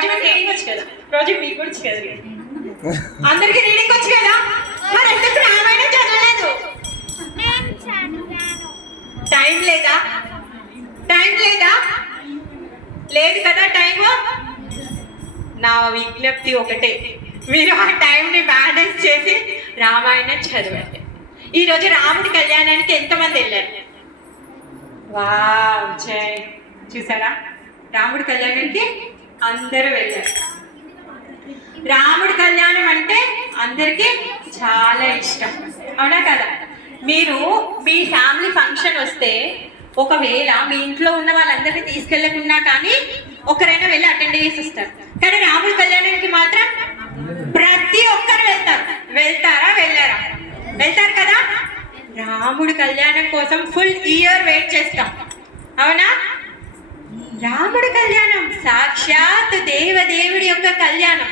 రోజు మీకు రీడింగ్ వచ్చు కదా, రోజు మీకు కూడా వచ్చు కదా, అందరికి రీడింగ్ వచ్చు కదా, మరి ఎందుకు రామాయణం చదవలేదు? టైం లేదా? టైం లేదా? లేదు కదా టైము. నా విజ్ఞప్తి ఒకటే, మీరు ఆ టైంని మేనేజ్ చేసి రామాయణం చదవండి. ఈరోజు రాముడి కళ్యాణానికి ఎంతమంది వెళ్ళారు? వావ్, జై. చూసారా, రాముడి కళ్యాణానికి అందరూ వెళ్ళారు. రాముడి కళ్యాణం అంటే అందరికీ చాలా ఇష్టం, అవునా కదా? మీరు మీ ఫ్యామిలీ ఫంక్షన్ వస్తే ఒకవేళ మీ ఇంట్లో ఉన్న వాళ్ళందరినీ తీసుకెళ్ళకున్నా కానీ ఒకరైనా వెళ్ళి అటెండ్ చేసి వస్తారు. కానీ రాముడి కళ్యాణానికి మాత్రం ప్రతి ఒక్కరు వెళ్తారు. వెళ్తారా? వెళ్ళారా? వెళ్తారు కదా. రాముడి కళ్యాణం కోసం ఫుల్ ఇయర్ వెయిట్ చేస్తాం, అవునా? రాముడి కళ్యాణం సాక్షాత్ దేవదేవుడి యొక్క కళ్యాణం.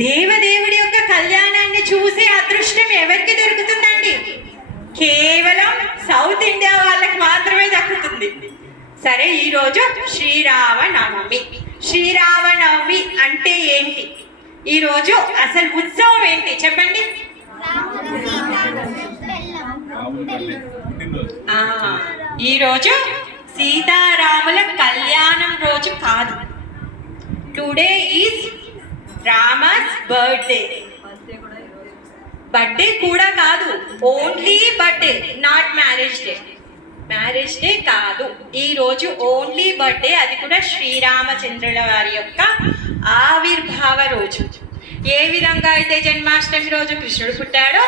దేవదేవుడి యొక్క కళ్యాణాన్ని చూసే అదృష్టం ఎవరికి దొరుకుతుందండి? కేవలం సౌత్ ఇండియా వాళ్ళకి మాత్రమే దక్కుతుంది. సరే, ఈరోజు శ్రీరామనవమి. శ్రీరామనవమి అంటే ఏంటి? ఈరోజు అసలు ఉత్సవం ఏంటి చెప్పండి? ఈరోజు సీతారాముల కళ్యాణం రోజు కాదు. Today is Rama's birthday. Birthday కూడా కాదు, only birthday, not marriage day. Marriage day కాదు, ఈ రోజు ఓన్లీ బర్త్డే, అది కూడా శ్రీరామచంద్రుల వారి యొక్క ఆవిర్భావ రోజు. ఏ విధంగా అయితే జన్మాష్టమి రోజు కృష్ణుడు పుట్టాడో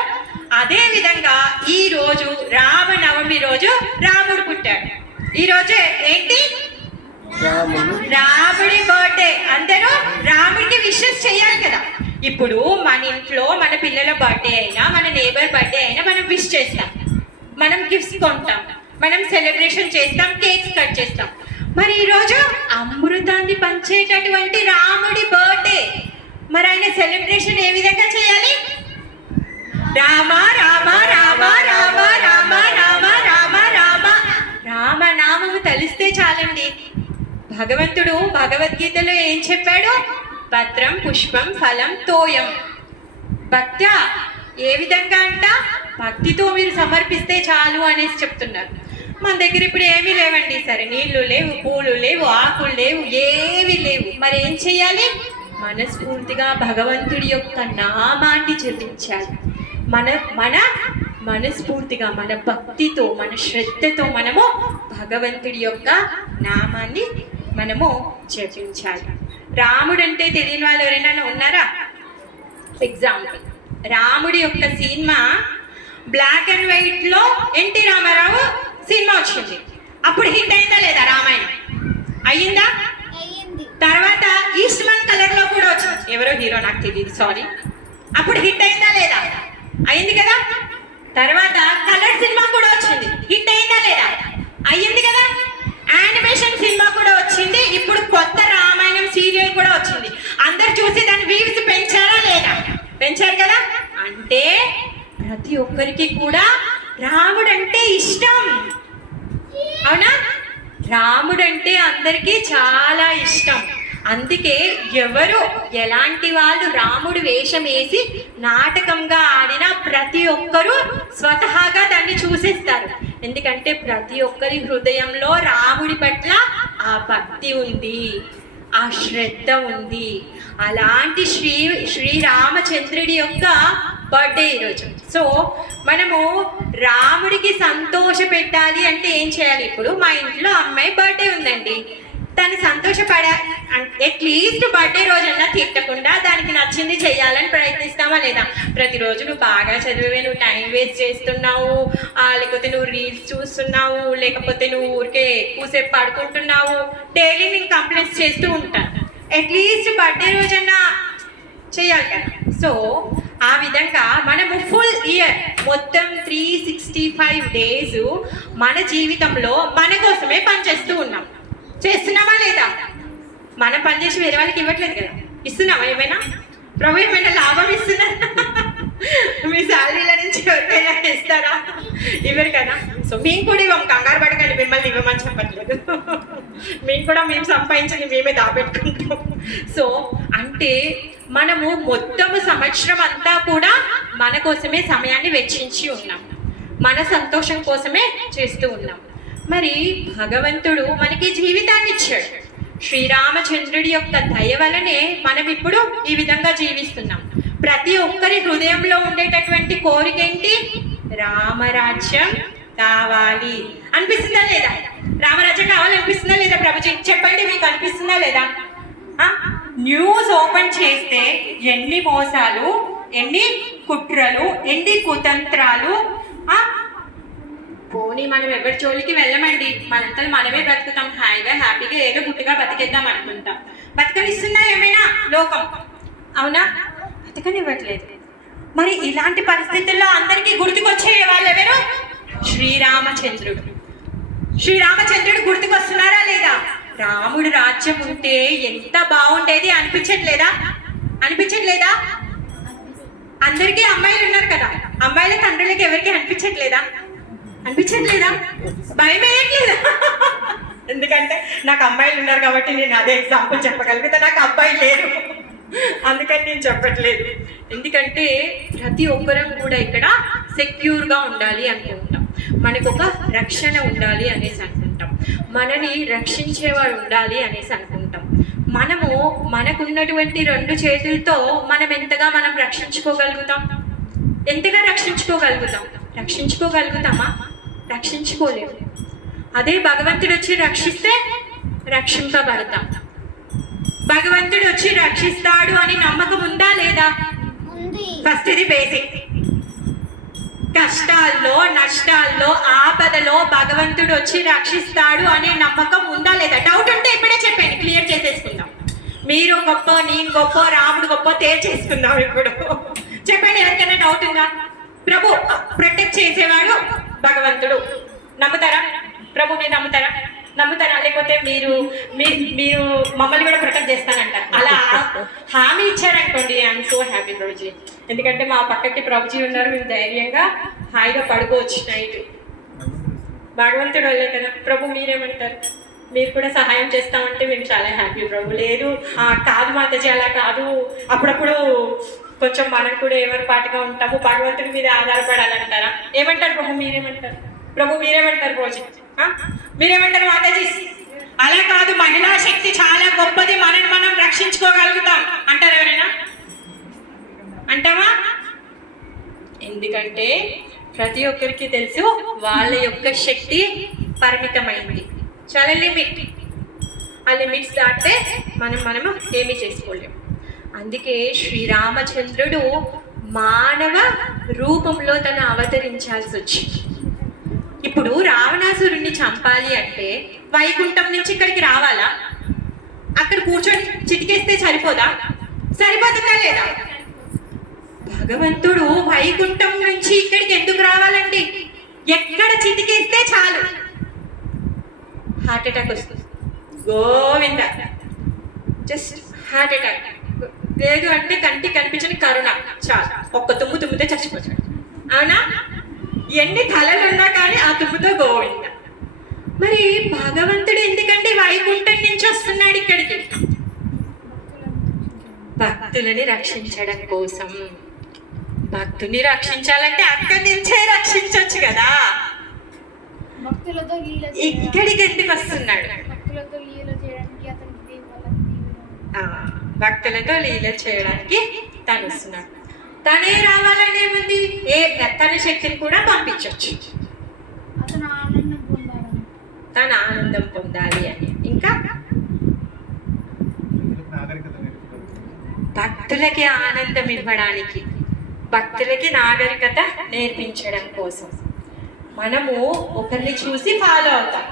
అదే విధంగా ఈ రోజు రామనవమి రోజు రాముడు పుట్టాడు. ఈ రోజు ఏంటి? రాముడి బర్త్డే. అందరూ రాముడికి విషెస్ చేయాలి కదా. ఇప్పుడు మన ఇంట్లో మన పిల్లల బర్త్డే అయినా మన నేబర్ బర్త్డే అయినా మనం విష్ చేస్తాం, మనం గిఫ్ట్స్ కొంటాం, మనం సెలబ్రేషన్ చేస్తాం, కేక్స్ కట్ చేస్తాం. మరి ఈరోజు అమృతాన్ని పంచేటటువంటి రాముడి బర్త్డే. మరి ఆయన సెలబ్రేషన్ ఏ విధంగా చేయాలి? రామ రామ రామ రామ రామ రామ రామ రామ రామనామము తలిస్తే చాలండి. భగవంతుడు భగవద్గీతలో ఏం చెప్పాడు? పత్రం పుష్పం ఫలం తోయం. భక్త్య ఏ విధంగా అంట? భక్తితో మీరు సమర్పిస్తే చాలు అనేసి చెప్తున్నారు. మన దగ్గర ఇప్పుడు ఏమీ లేవండి. సరే, నీళ్లు లేవు, పూలు లేవు, ఆకులు లేవు, ఏవి లేవు. మరి ఏం చేయాలి? మనస్ఫూర్తిగా భగవంతుడి యొక్క నామాన్ని జపించాలి. మన మనస్ఫూర్తిగా మన భక్తితో మన శ్రద్ధతో మనము భగవంతుడి యొక్క నామాన్ని మనము జపించాలి. రాముడు అంటే తెలియని వాళ్ళు ఎవరైనా ఉన్నారా? ఎగ్జాంపుల్, రాముడి యొక్క సినిమా బ్లాక్ అండ్ వైట్ లో ఎన్టీ రామారావు సినిమా వచ్చింది. అప్పుడు హిట్ అయిందా లేదా? రామాయణం అయ్యిందా? తర్వాత ఈస్ట్మన్ కలర్ లో కూడా వచ్చింది. ఎవరో హీరో నాకు తెలియదు, సారీ. అప్పుడు హిట్ అయిందా లేదా? అయింది కదా. తర్వాత కలర్ సినిమా కూడా వచ్చింది. హిట్ అయిందా లేదా? అయ్యింది కదా. యానిమేషన్ సినిమా కూడా వచ్చింది. ఇప్పుడు కొత్త రామాయణం సీరియల్ కూడా వచ్చింది. అందరు చూసి దాని వ్యూస్ పెంచారా లేదా? పెంచారు కదా. అంటే ప్రతి ఒక్కరికి కూడా రాముడు అంటే ఇష్టం, అవునా? రాముడు అంటే అందరికీ చాలా ఇష్టం. అందుకే ఎవరు ఎలాంటి వాళ్ళు రాముడు వేషం వేసి నాటకంగా ఆడినా ప్రతి ఒక్కరూ స్వతహాగా దాన్ని చూసేస్తారు. ఎందుకంటే ప్రతి ఒక్కరి హృదయంలో రాముడి పట్ల ఆ భక్తి ఉంది, ఆ శ్రద్ధ ఉంది. అలాంటి శ్రీరామచంద్రుడి యొక్క బర్త్డే ఈరోజు. సో మనము రాముడికి సంతోష పెట్టాలి అంటే ఏం చేయాలి? ఇప్పుడు మా ఇంట్లో అమ్మాయి బర్త్డే ఉందండి, తను సంతోషపడాలి. అట్లీస్ట్ బర్త్డే రోజన్నా తిట్టకుండా దానికి నచ్చింది చేయాలని ప్రయత్నిస్తామా లేదా? ప్రతిరోజు నువ్వు బాగా చదివే, నువ్వు టైం వేస్ట్ చేస్తున్నావు, లేకపోతే నువ్వు రీల్స్ చూస్తున్నావు, లేకపోతే నువ్వు ఊరికే ఎక్కువసేపు పడుకుంటున్నావు, డైలీ నేను కంప్లైంట్స్ చేస్తూ ఉంటాను. అట్లీస్ట్ బర్త్డే రోజన్నా చేయాలి కదా. సో ఆ విధంగా మనము ఫుల్ ఇయర్ మొత్తం 365 డేస్ మన జీవితంలో మన కోసమే పనిచేస్తూ ఉన్నాం. చేస్తున్నామా లేదా? మనం పనిచేసి వేరే వాళ్ళకి ఇవ్వట్లేదు కదా. ఇస్తున్నామా? ఏమైనా ప్రభు ఏమైనా లాభం ఇస్తున్నా? మీ శాలరీల నుంచి ఎవరికైనా ఇస్తారా? ఇవ్వరు కదా. సో మేము కూడా ఇవ్వం, కంగారు పడకండి, మిమ్మల్ని ఇవ్వమని చెప్పట్లేదు. మేము కూడా మేము సంపాదించని మేమే దాపెట్టుకుంటాం. సో అంటే మనము మొత్తము సంవత్సరం అంతా కూడా మన కోసమే సమయాన్ని వెచ్చించి ఉన్నాం, మన సంతోషం కోసమే చేస్తూ ఉన్నాం. మరి భగవంతుడు మనకి జీవితాన్ని ఇచ్చాడు. శ్రీరామచంద్రుడి యొక్క దయ వలనే మనం ఇప్పుడు ఈ విధంగా జీవిస్తున్నాం. ప్రతి ఒక్కరి హృదయంలో ఉండేటటువంటి కోరిక ఏంటి? రామరాజ్యం కావాలి అనిపిస్తుందా లేదా? రామరాజ్యం కావాలనిపిస్తుందా లేదా? ప్రభుజీ చెప్పండి, మీకు అనిపిస్తుందా లేదా? న్యూస్ ఓపెన్ చేస్తే ఎన్ని మోసాలు, ఎన్ని కుట్రలు, ఎన్ని కుతంత్రాలు. పోనీ మనం ఎవరి జోలికి వెళ్ళమండి, మనంతా మనమే బ్రతుకుతాం, హాయిగా హ్యాపీగా ఏదో గుట్టుగా బతికేద్దాం అనుకుంటాం. బతకనిస్తున్నా ఏమైనా లోకం? అవునా? బతకనివ్వట్లేదు. మరి ఇలాంటి పరిస్థితుల్లో అందరికీ గుర్తుకొచ్చే వాళ్ళు ఎవరు? శ్రీరామచంద్రుడు. శ్రీరామచంద్రుడు గుర్తుకొస్తున్నారా లేదా? రాముడు రాజ్యం ఉంటే ఎంత బాగుండేది అనిపించట్లేదా? అనిపించట్లేదా? అందరికీ అమ్మాయిలు ఉన్నారు కదా, అమ్మాయిల తండ్రులకి ఎవరికి అనిపించట్లేదా? అనిపించట్లేదా? భయం వేయట్లేదా? ఎందుకంటే నాకు అమ్మాయిలు ఉన్నారు కాబట్టి నేను అదే ఎగ్జాంపుల్ చెప్పగలుగుతా. నాకు అబ్బాయి లేరు, అందుకని నేను చెప్పట్లేదు. ఎందుకంటే ప్రతి ఒక్కరం కూడా ఇక్కడ సెక్యూర్గా ఉండాలి అనుకుంటాం, మనకు ఒక రక్షణ ఉండాలి అనేసి అనుకుంటాం, మనని రక్షించేవాడు ఉండాలి అనేసి అనుకుంటాం. మనము మనకున్నటువంటి 2 చేతులతో మనం ఎంతగా మనం రక్షించుకోగలుగుతాం? ఎంతగా రక్షించుకోగలుగుతాం? రక్షించుకోగలుగుతామా? రక్షించుకోలేము. అదే భగవంతుడు వచ్చి రక్షిస్తే రక్షింపబడతాం. భగవంతుడు వచ్చి రక్షిస్తాడు అని నమ్మకం ఉందా లేదా? ఫస్ట్ ఇది బేసిక్. కష్టాల్లో, నష్టాల్లో, ఆపదలో భగవంతుడు వచ్చి రక్షిస్తాడు అనే నమ్మకం ఉందా లేదా? డౌట్ ఉంటే ఇప్పుడే చెప్పండి, క్లియర్ చేసేసుకుందాం. మీరు గొప్ప, నేను గొప్ప, రాముడు గొప్ప తేల్చేసుకుందాం ఇప్పుడు. చెప్పండి, ఎవరికైనా డౌట్ ఉందా? ప్రభు ప్రొటెక్ట్ చేసేవాడు భగవంతుడు. నమ్ముతారా? ప్రభు మీరు నమ్ముతారా? నమ్ముతారా? లేకపోతే మీరు మీరు మమ్మల్ని కూడా ప్రొటెక్ట్ చేస్తానంటారు. అలా హామీ ఇచ్చారనుకోండి, ఐఎమ్ సో హ్యాపీ ప్రభుజీ. ఎందుకంటే మా పక్కకి ప్రభుజీ ఉన్నారు, మేము ధైర్యంగా హాయిగా పడుకోవచ్చు నైట్. భగవంతుడు వాళ్ళే కదా. ప్రభు మీరేమంటారు? మీరు కూడా సహాయం చేస్తామంటే మేము చాలా హ్యాపీ ప్రభు. లేదు కాదు మాతాజీ, అలా కాదు, అప్పుడప్పుడు కొంచెం మనం కూడా ఎవరి పాటుగా ఉంటాము, భగవంతుడి మీద ఆధారపడాలంటారా? ఏమంటారు ప్రభు? మీరేమంటారు? ప్రభు మీరేమంటారు? రోజు మీరేమంటారు మాతాజీ? అలా కాదు, మహిళా శక్తి చాలా గొప్పది, మనని మనం రక్షించుకోగలుగుతాం అంటారు ఎవరైనా? అంటావా? ఎందుకంటే ప్రతి ఒక్కరికి తెలుసు వాళ్ళ యొక్క శక్తి పరిమితమైంది, చాలా లిమిట్. ఆ లిమిట్స్ దాటితే మనము ఏమీ చేసుకోలేము. అందుకే శ్రీరామచంద్రుడు మానవ రూపంలో తను అవతరించాల్సి వచ్చింది. ఇప్పుడు రావణాసురుణ్ణి చంపాలి అంటే వైకుంఠం నుంచి ఇక్కడికి రావాలా? అక్కడ కూర్చొని చిటికేస్తే సరిపోదా? సరిపోతుందా లేదా? భగవంతుడు వైకుంఠం నుంచి ఇక్కడికి ఎందుకు రావాలండి? ఎక్కడ చిటికేస్తే చాలు హార్ట్ అటాక్ వస్తుంది. Govinda, just heart attack. లేదు అంటే కంటికి కనిపించని కరుణ, చాలు ఒక్క తుమ్ము తుమ్మితే చచ్చిపోతాడు. అవునా? ఎన్ని తలలు ఉన్నా కానీ ఆ తుమ్ముతో గోవింద. మరి భగవంతుడు ఎందుకంటే వైకుంఠం నుంచి వస్తున్నాడు ఇక్కడికి? భక్తులని రక్షించడం కోసం. భక్తుని రక్షించాలంటే అక్కడి నుంచే రక్షించవచ్చు కదా. ఇక్కడికి ఎందుకు వస్తున్నాడు? భక్తులతో లీల చేయడానికి తను వస్తున్నాడు. తనే రావాలని ఏముంది? తన శక్తిని కూడా పంపించవచ్చు, తన ఆనందం పొందాలి అని. ఇంకా భక్తులకి ఆనందం ఇవ్వడానికి, భక్తులకి నాగరికత నేర్పించడం కోసం మనము ఒకరిని చూసి ఫాలో అవుతాం.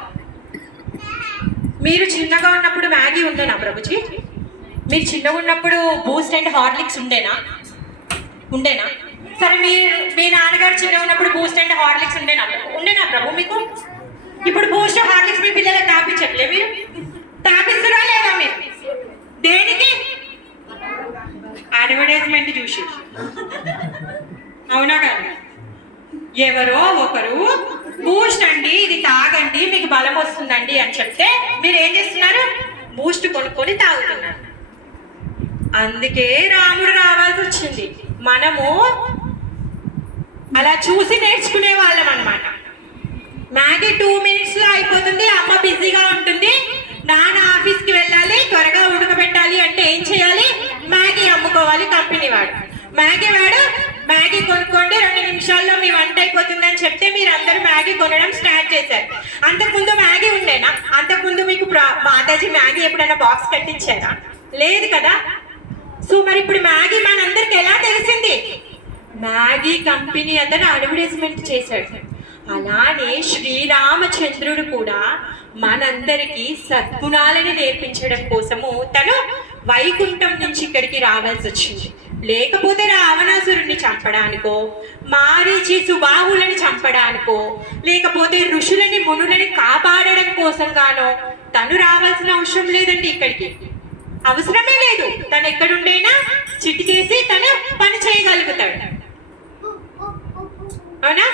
మీరు చిన్నగా ఉన్నప్పుడు మ్యాగీ ఉండేనా ప్రభుజీ? మీరు చిన్నగా ఉన్నప్పుడు బూస్ట్ అండ్ హార్లిక్స్ ఉండేనా? సరే, మీ నాన్నగారు చిన్నగా ఉన్నప్పుడు బూస్ట్ అండ్ హార్లిక్స్ ఉండేనా ప్రభు మీకు? ఇప్పుడు బూస్ట్ హార్లిక్స్ మీ పిల్లలకు తాపించట్లే? మీరు తాపిస్తారా లేదా? మీరు దేనికి? అడ్వర్టైజ్మెంట్ చూసి. అవునా కాదు? ఎవరో ఒకరు బూస్ట్ అండి ఇది తాగండి మీకు బలం వస్తుందండి అని చెప్తే మీరు ఏం చేస్తున్నారు? బూస్ట్ కొనుక్కొని తాగుతున్నారు. అందుకే రాముడు రావాల్సి వచ్చింది. మనము అలా చూసి నేర్చుకునే వాళ్ళం అనమాట. మ్యాగీ 2 minutesలో అయిపోతుంది, అమ్మ బిజీగా ఉంటుంది, నాన్న ఆఫీస్కి వెళ్ళాలి, త్వరగా ఉడకబెట్టాలి అంటే ఏం చేయాలి? మ్యాగీ అమ్ముకోవాలి కంపెనీ వాడు. మ్యాగీ కొనుక్కోండి, 2 నిమిషాల్లో మీ వంట అయిపోతుందని చెప్తే మీరు అందరూ మ్యాగీ కొనడం స్టార్ట్ చేశారు. అంతకుముందు మ్యాగీ ఉండేనా? అంతకుముందు మీకు మాతాజీ మ్యాగీ ఎప్పుడైనా బాక్స్ కట్టించారా? లేదు కదా. సో మరి ఇప్పుడు మ్యాగీ మనందరికి ఎలా తెలిసింది? మ్యాగీ కంపెనీ అతను అడ్వర్టైజ్మెంట్ చేశాడు. అలానే శ్రీరామచంద్రుడు కూడా మనందరికీ సద్గుణాలని నేర్పించడం కోసము తను వైకుంఠం నుంచి ఇక్కడికి రావాల్సి వచ్చింది. లేకపోతే రావణాసురుడిని చంపడానికో, మారీచి సుబాహులని చంపడానికో, లేకపోతే ఋషులని మునులని కాపాడడం కోసం గానో తను రావాల్సిన అవసరం లేదండి. ఇక్కడికి అవసరమే లేదు. తను ఎక్కడుండైనా చిటికేసి తను పని చేయగలుగుతాడు. అవునా?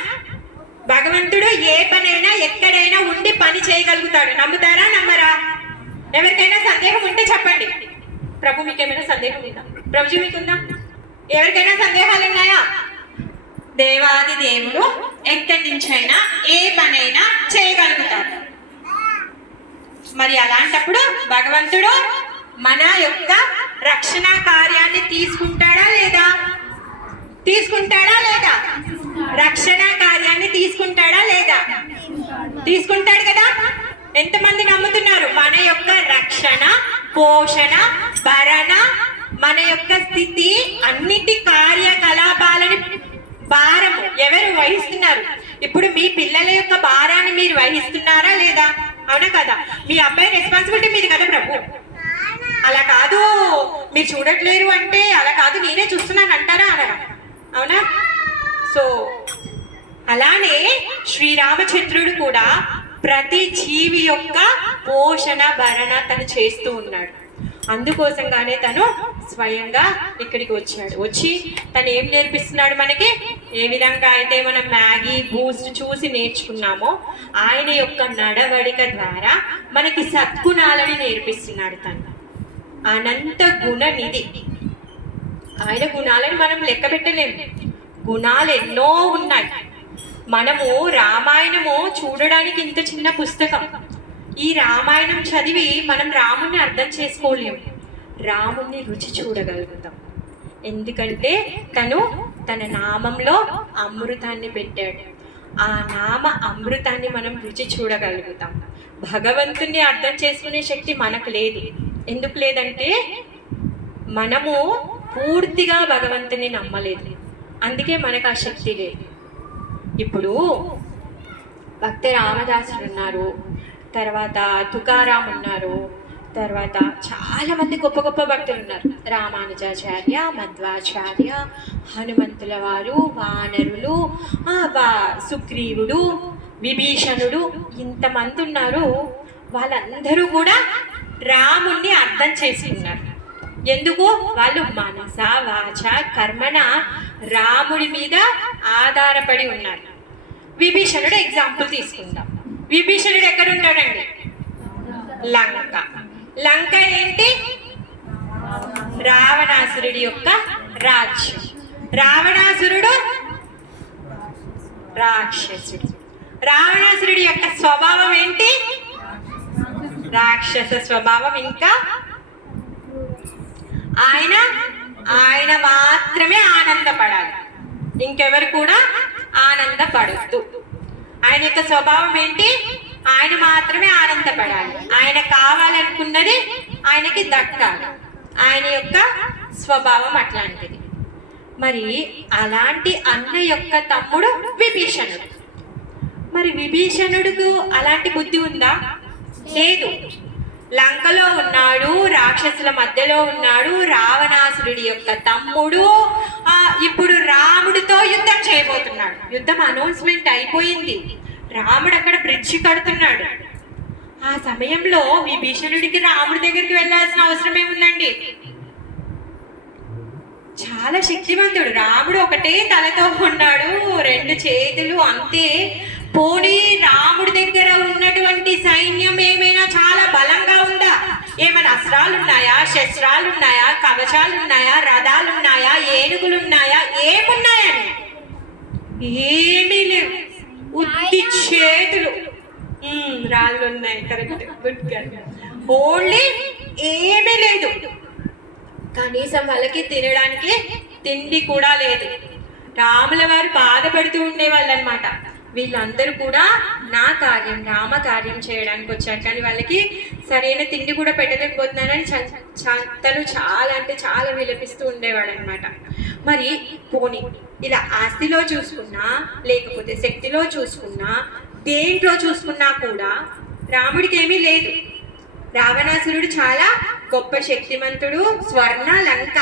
భగవంతుడు ఏ పనైనా ఎక్కడైనా ఉండి పని చేయగలుగుతాడు. నమ్ముతారా నమ్మరా? ఎవరికైనా సందేహం ఉంటే చెప్పండి. ప్రభు మీకేమైనా సందేహం ఉందా? ప్రభుజీ మీకుందా? ఎవరికైనా సందేహాలు ఉన్నాయా? దేవాది దేవుడు ఎక్కడి నుంచైనా ఏ పనైనా చేయగలుగుతాడు. మరి అలాంటప్పుడు భగవంతుడు మన యొక్క రక్షణ కార్యాన్ని తీసుకుంటాడా లేదా? తీసుకుంటాడా లేదా? రక్షణ కార్యాన్ని తీసుకుంటాడా లేదా? తీసుకుంటాడు కదా. ఎంతమంది నమ్ముతున్నారు? మన యొక్క రక్షణ, పోషణ, భరణ, మన యొక్క స్థితి, అన్నిటి కార్యకలాపాలని భారము ఎవరు వహిస్తున్నారు? ఇప్పుడు మీ పిల్లల యొక్క భారాన్ని మీరు వహిస్తున్నారా లేదా? అవునా కదా? మీ అబ్బాయి రెస్పాన్సిబిలిటీ మీది కదా ప్రభు. అలా కాదు మీరు చూడట్లేరు అంటే అలా కాదు నేనే చూస్తున్నాను అంటారా అనరా? అవునా? సో అలానే శ్రీరామచంద్రుడు కూడా ప్రతి జీవి యొక్క పోషణ భరణ తను చేస్తూ ఉన్నాడు. అందుకోసంగానే తను స్వయంగా ఇక్కడికి వచ్చాడు. వచ్చి తను ఏం నేర్పిస్తున్నాడు మనకి? ఏ విధంగా అయితే మనం మ్యాగీ, బూస్ట్ చూసి నేర్చుకున్నామో ఆయన యొక్క నడవడిక ద్వారా మనకి సద్గుణాలని నేర్పిస్తున్నాడు. తను అనంత గుణనిధి. ఆయన గుణాలను మనం లెక్క పెట్టలేము. గుణాలు ఎన్నో ఉన్నాయి. మనము రామాయణము చూడడానికి ఇంత చిన్న పుస్తకం. ఈ రామాయణం చదివి మనం రాముణ్ణి అర్థం చేసుకోలేము. రాముణ్ణి రుచి చూడగలుగుతాం. ఎందుకంటే తను తన నామంలో అమృతాన్ని పెట్టాడు. ఆ నామ అమృతాన్ని మనం రుచి చూడగలుగుతాం. భగవంతుణ్ణి అర్థం చేసుకునే శక్తి మనకు లేదు. ఎందుకు లేదంటే మనము పూర్తిగా భగవంతుని నమ్మలేదు. అందుకే మనకు ఆ శక్తి లేదు. ఇప్పుడు భక్తి రామదాసులు ఉన్నారు, తర్వాత తుకారాం ఉన్నారు, తర్వాత చాలా మంది గొప్ప గొప్ప భక్తులు ఉన్నారు. రామానుజాచార్య, మధ్వాచార్య, హనుమంతుల వారు, వానరులు, సుగ్రీవుడు, విభీషణుడు, ఇంతమంది ఉన్నారు. వాళ్ళందరూ కూడా రాముణ్ణి అర్థం చేసుకున్నారు. ఎందుకు? వాళ్ళు మనస వాచ కర్మణ రాముడి మీద ఆధారపడి ఉన్నారు. విభీషణుడు ఎగ్జాంపుల్ తీసుకుందాం. విభీషణుడు ఎక్కడ ఉంటాడండి? లంక. లంక ఏంటి? రావణాసురుడి యొక్క రాజ్యం. రావణాసురుడు రాక్షసుడు. రావణాసురుడి యొక్క స్వభావం ఏంటి? రాక్షస స్వభావం. ఇంకా ఆయన మాత్రమే ఆనందపడాలి, ఇంకెవరు కూడా ఆనందపడద్దు. ఆయన యొక్క స్వభావం ఏంటి? ఆయన మాత్రమే ఆనందపడాలి. ఆయన కావాలనుకున్నది ఆయనకి దక్కాలి. ఆయన యొక్క స్వభావం అట్లాంటిది. మరి అలాంటి అన్న యొక్క తమ్ముడు విభీషణుడు. మరి విభీషణుడికి అలాంటి బుద్ధి ఉందా? లేదు. లంకలో ఉన్నాడు, రాక్షసుల మధ్యలో ఉన్నాడు, రావణాసురుడి యొక్క తమ్ముడు. ఇప్పుడు రాముడితో యుద్ధం చేయబోతున్నాడు. యుద్ధం అనౌన్స్మెంట్ అయిపోయింది. రాముడు అక్కడ బ్రిడ్జి కడుతున్నాడు. ఆ సమయంలో విభీషణుడికి రాముడి దగ్గరికి వెళ్ళాల్సిన అవసరం ఏముందండి? చాలా శక్తివంతుడు రాముడు. ఒకటే తలతో ఉన్నాడు, 2 చేతులు అంతే. పోనీ రాముడి దగ్గర ఉన్నటువంటి సైన్యం ఏమైనా చాలా బలంగా ఉందా? ఏమైనా అస్త్రాలు అస్త్రాలున్నాయా, శస్త్రాలున్నాయా, కవచాలున్నాయా, రథాలున్నాయా, ఏనుగులున్నాయా, ఏమున్నాయని ఏమీ లేవు. ఉత్తి చేతులు. రాళ్ళు ఉన్నాయి, కరెక్ట్, గుడ్ గర్ల్. ఓన్లీ ఏమీ లేదు. కనీసం వాళ్ళకి తినడానికి తిండి కూడా లేదు. రాముల వారు బాధపడుతూ ఉండేవాళ్ళు అనమాట. వీళ్ళందరూ కూడా నా కార్యం, రామ కార్యం చేయడానికి వచ్చారు, కానీ వాళ్ళకి సరైన తిండి కూడా పెట్టలేకపోతున్నారని తను చాలా అంటే చాలా విలపిస్తూ ఉండేవాడు అనమాట. మరి పోనీ ఇలా ఆస్తిలో చూసుకున్నా, లేకపోతే శక్తిలో చూసుకున్నా, దేంట్లో చూసుకున్నా కూడా రాముడికి ఏమీ లేదు. రావణాసురుడు చాలా గొప్ప శక్తిమంతుడు, స్వర్ణ లంక.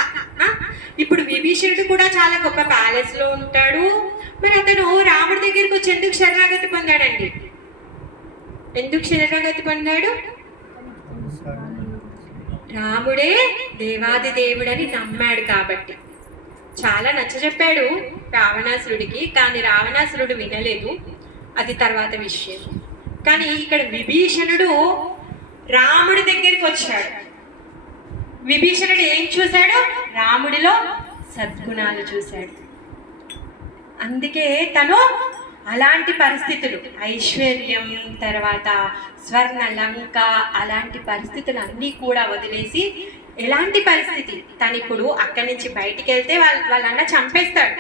ఇప్పుడు విభీషణుడు కూడా చాలా గొప్ప ప్యాలెస్ లో ఉంటాడు. మరి అతను రాముడి దగ్గరికి వచ్చి ఎందుకు శరణాగతి పొందాడండి? ఎందుకు శరణాగతి పొందాడు? రాముడే దేవాది దేవుడని నమ్మాడు కాబట్టి. చాలా నచ్చజెప్పాడు రావణాసురుడికి, కానీ రావణాసురుడు వినలేదు. అది తర్వాత విషయం. కానీ ఇక్కడ విభీషణుడు రాముడి దగ్గరికి వచ్చాడు. విభీషణుడు ఏం చూశాడు? రాముడిలో సద్గుణాలు చూశాడు. అందుకే తను అలాంటి పరిస్థితులు, ఐశ్వర్యం, తర్వాత స్వర్ణ లంక, అలాంటి పరిస్థితులు అన్నీ కూడా వదిలేసి, ఎలాంటి పరిస్థితి తను ఇప్పుడు అక్కడి నుంచి బయటికి వెళ్తే వాళ్ళన్న చంపేస్తాడు.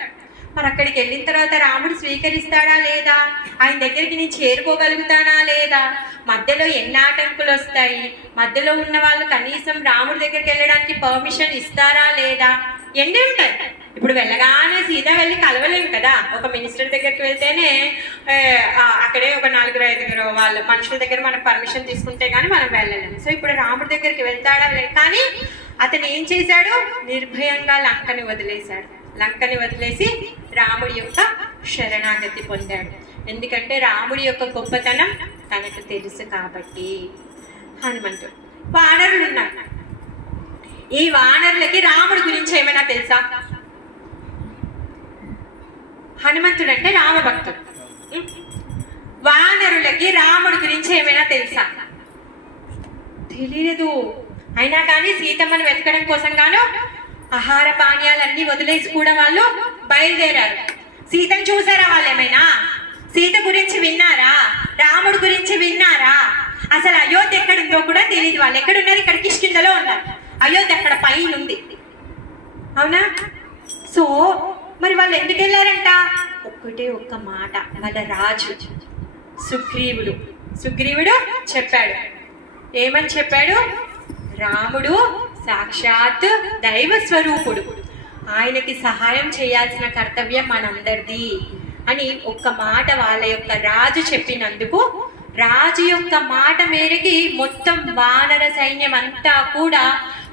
మరి అక్కడికి వెళ్ళిన తర్వాత రాముడు స్వీకరిస్తాడా లేదా? ఆయన దగ్గరికి నేను చేరుకోగలుగుతానా లేదా? మధ్యలో ఎన్ని ఆటంకులు వస్తాయి? మధ్యలో ఉన్న వాళ్ళు కనీసం రాముడి దగ్గరికి వెళ్ళడానికి పర్మిషన్ ఇస్తారా లేదా? ఎన్ని ఉంటాయి. ఇప్పుడు వెళ్ళగానే సీదా వెళ్ళి కలవలేము కదా. ఒక మినిస్టర్ దగ్గరికి వెళ్తేనే అక్కడే ఒక 4-5 వాళ్ళ మనుషుల దగ్గర మనం పర్మిషన్ తీసుకుంటే కానీ మనం వెళ్ళలేము. సో ఇప్పుడు రాముడి దగ్గరికి వెళ్తాడా? కానీ అతను ఏం చేశాడు? నిర్భయంగా లంకని వదిలేశాడు. లంకని వదిలేసి రాముడి యొక్క శరణాగతి పొందాడు. ఎందుకంటే రాముడి యొక్క గొప్పతనం తనకు తెలుసు కాబట్టి. హనుమంతుడు, వానరులు ఉన్నారు. ఈ వానరులకి రాముడి గురించి ఏమైనా తెలుసా? హనుమంతుడు అంటే రామభక్తుడు. వానరులకి రాముడి గురించి ఏమైనా తెలుసా? తెలియదు. అయినా కానీ సీతమ్మను వెతకడం కోసం గాను ఆహార పానీయాలన్నీ వదిలేసి కూడా వాళ్ళు బయలుదేరారు. సీతను చూసారా వాళ్ళు? ఏమైనా సీత గురించి విన్నారా? రాముడి గురించి విన్నారా? అసలు అయోధ్య ఎక్కడుందో కూడా తెలియదు. వాళ్ళు ఎక్కడున్నారు? ఇక్కడ కిష్కింధలో ఉన్నారు. అయోధ్య అక్కడ పైన ఉంది, అవునా? సో మరి వాళ్ళు ఎందుకు వెళ్ళారంట? ఒక్క మాట వాళ్ళ రాజు సుగ్రీవుడు చెప్పాడు. ఏమని చెప్పాడు? రాముడు సాక్షాత్ దైవ స్వరూపుడు, ఆయనకి సహాయం చేయాల్సిన కర్తవ్యం మనందరిది అని ఒక్క మాట వాళ్ళ యొక్క రాజు చెప్పినందుకు, రాజు యొక్క మాట మేరకి మొత్తం వానర సైన్యం అంతా కూడా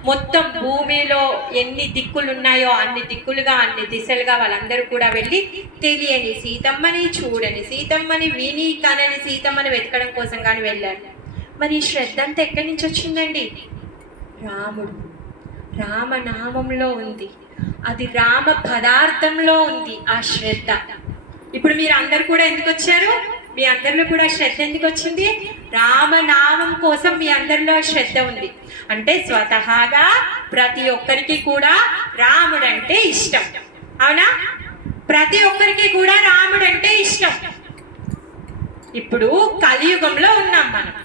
మొత్తం భూమిలో ఎన్ని దిక్కులు ఉన్నాయో అన్ని దిక్కులుగా, అన్ని దిశలుగా వాళ్ళందరూ కూడా వెళ్ళి తెలియని సీతమ్మని, చూడని సీతమ్మని, విని కనని సీతమ్మని వెతకడం కోసం కానీ వెళ్ళారు. మరి ఈ శ్రద్ధ అంతా ఎక్కడి నుంచి వచ్చిందండి? రాముడు రామనామంలో ఉంది, అది రామ పదార్థంలో ఉంది ఆ శ్రద్ధ. ఇప్పుడు మీరు అందరు కూడా ఎందుకు వచ్చారు? మీ అందరిలో కూడా శ్రద్ధ ఎందుకు వచ్చింది? రామనామం కోసం మీ అందరిలో శ్రద్ధ ఉంది. అంటే స్వతహాగా ప్రతి ఒక్కరికి కూడా రాముడు అంటే ఇష్టం, అవునా? ప్రతి ఒక్కరికి కూడా రాముడు అంటే ఇష్టం. ఇప్పుడు కలియుగంలో ఉన్నాం మనం.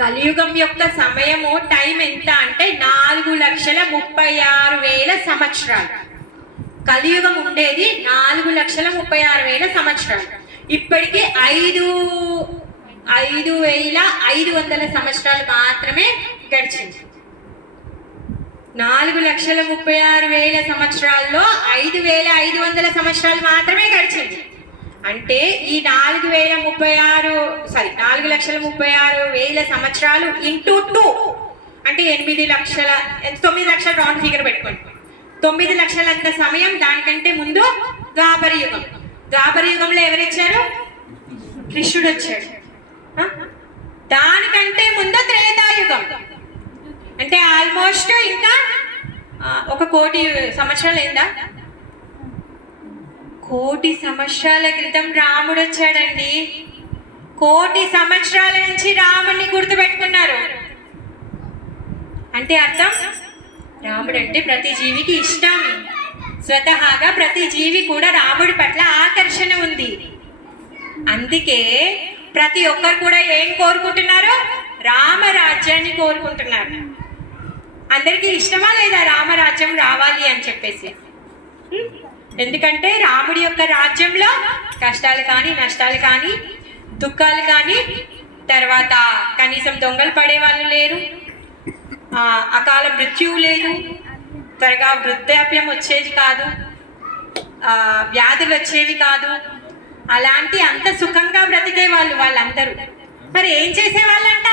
కలియుగం యొక్క సమయము టైం ఎంత అంటే 4,36,000 సంవత్సరాలు. కలియుగం ఉండేది 4,36,000 సంవత్సరాలు. ఇప్పటికి 5,500 సంవత్సరాలు మాత్రమే గడిచింది. 4,36,000 సంవత్సరాల్లో 5,500 సంవత్సరాలు మాత్రమే గడిచింది. అంటే ఈ 4,36,000 సంవత్సరాలు ఇంటూ 2 అంటే 9 లక్షల రౌండ్ ఫిగర్ పెట్టుకోండి. 9 లక్షలంత సమయం. దానికంటే ముందు ద్వాపర యుగం. ద్వాపర యుగంలో ఎవరు వచ్చారు? కృష్ణుడు వచ్చాడు. దానికంటే ముందు త్రేతాయుగం. అంటే ఆల్మోస్ట్ ఇంకా 1,00,00,000 సంవత్సరాలు అయిందా? 1,00,00,000 సంవత్సరాల క్రితం రాముడు వచ్చాడండి. 1,00,00,000 సంవత్సరాల నుంచి రాముడిని గుర్తుపెట్టుకున్నారు. అంటే అర్థం రాముడు అంటే ప్రతి జీవికి ఇష్టం. స్వతహాగా ప్రతి జీవి కూడా రాముడి పట్ల ఆకర్షణ ఉంది. అందుకే ప్రతి ఒక్కరు కూడా ఏం కోరుకుంటున్నారు? రామరాజ్యాన్ని కోరుకుంటున్నారు. అందరికీ ఇష్టమా లేదా రామరాజ్యం రావాలి అని చెప్పేసి? ఎందుకంటే రాముడి యొక్క రాజ్యంలో కష్టాలు కానీ, నష్టాలు కానీ, దుఃఖాలు కానీ, తర్వాత కనీసం దొంగలు పడే వాళ్ళు లేరు, అకాల మృత్యువు లేదు, త్వరగా వృద్ధాప్యం వచ్చేది కాదు, వ్యాధులు వచ్చేవి కాదు. అలాంటి అంత సుఖంగా బ్రతికే వాళ్ళందరూ మరి ఏం చేసేవాళ్ళంట?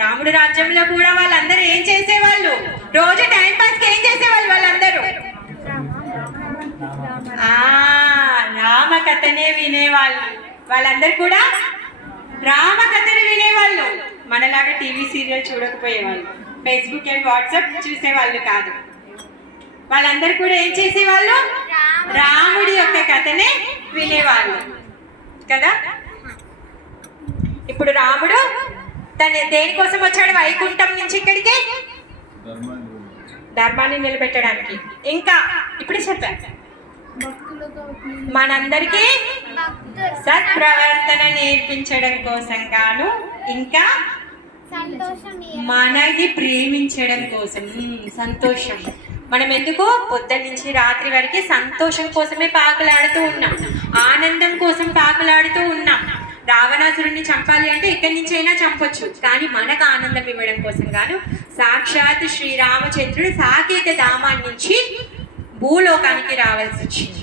రాముడు రాజ్యంలో కూడా వాళ్ళందరూ ఏం చేసేవాళ్ళు? రోజు టైం పాస్కి ఏం చేసేవాళ్ళు వాళ్ళందరూ? రామకథనే వినేవాళ్ళు. వాళ్ళందరూ కూడా రామకథను వినేవాళ్ళు. మనలాగా టీవీ సీరియల్ చూడకపోయేవాళ్ళు, ఫేస్బుక్ అండ్ వాట్సాప్ చూసేవాళ్ళు కాదు. వాళ్ళందరూ కూడా ఏం చేసేవాళ్ళు? రాముడి యొక్క కథనే వినేవాళ్ళు కదా. ఇప్పుడు రాముడు తను దేనికోసం వచ్చాడు వైకుంఠం నుంచి ఇక్కడికి? ధర్మాన్ని నిలబెట్టడానికి. ఇంకా ఇప్పుడు చెప్పాను మనందరికీ సత్ప్రవర్తన నేర్పించడం కోసం గాను, ఇంకా మనకి ప్రేమించడం కోసం. సంతోషం మనం ఎందుకు పొద్దున్న నుంచి రాత్రి వరకు సంతోషం కోసమే పాకులాడుతూ ఉన్నాం, ఆనందం కోసం పాకులాడుతూ ఉన్నాం. రావణాసురుణ్ణి చంపాలి అంటే ఇక్కడి నుంచి అయినా చంపొచ్చు, కానీ మనకు ఆనందం ఇవ్వడం కోసం గాను సాక్షాత్ శ్రీరామచంద్రుడు సాకేత ధామాన్ని నుంచి భూలోకానికి రావాల్సి వచ్చింది.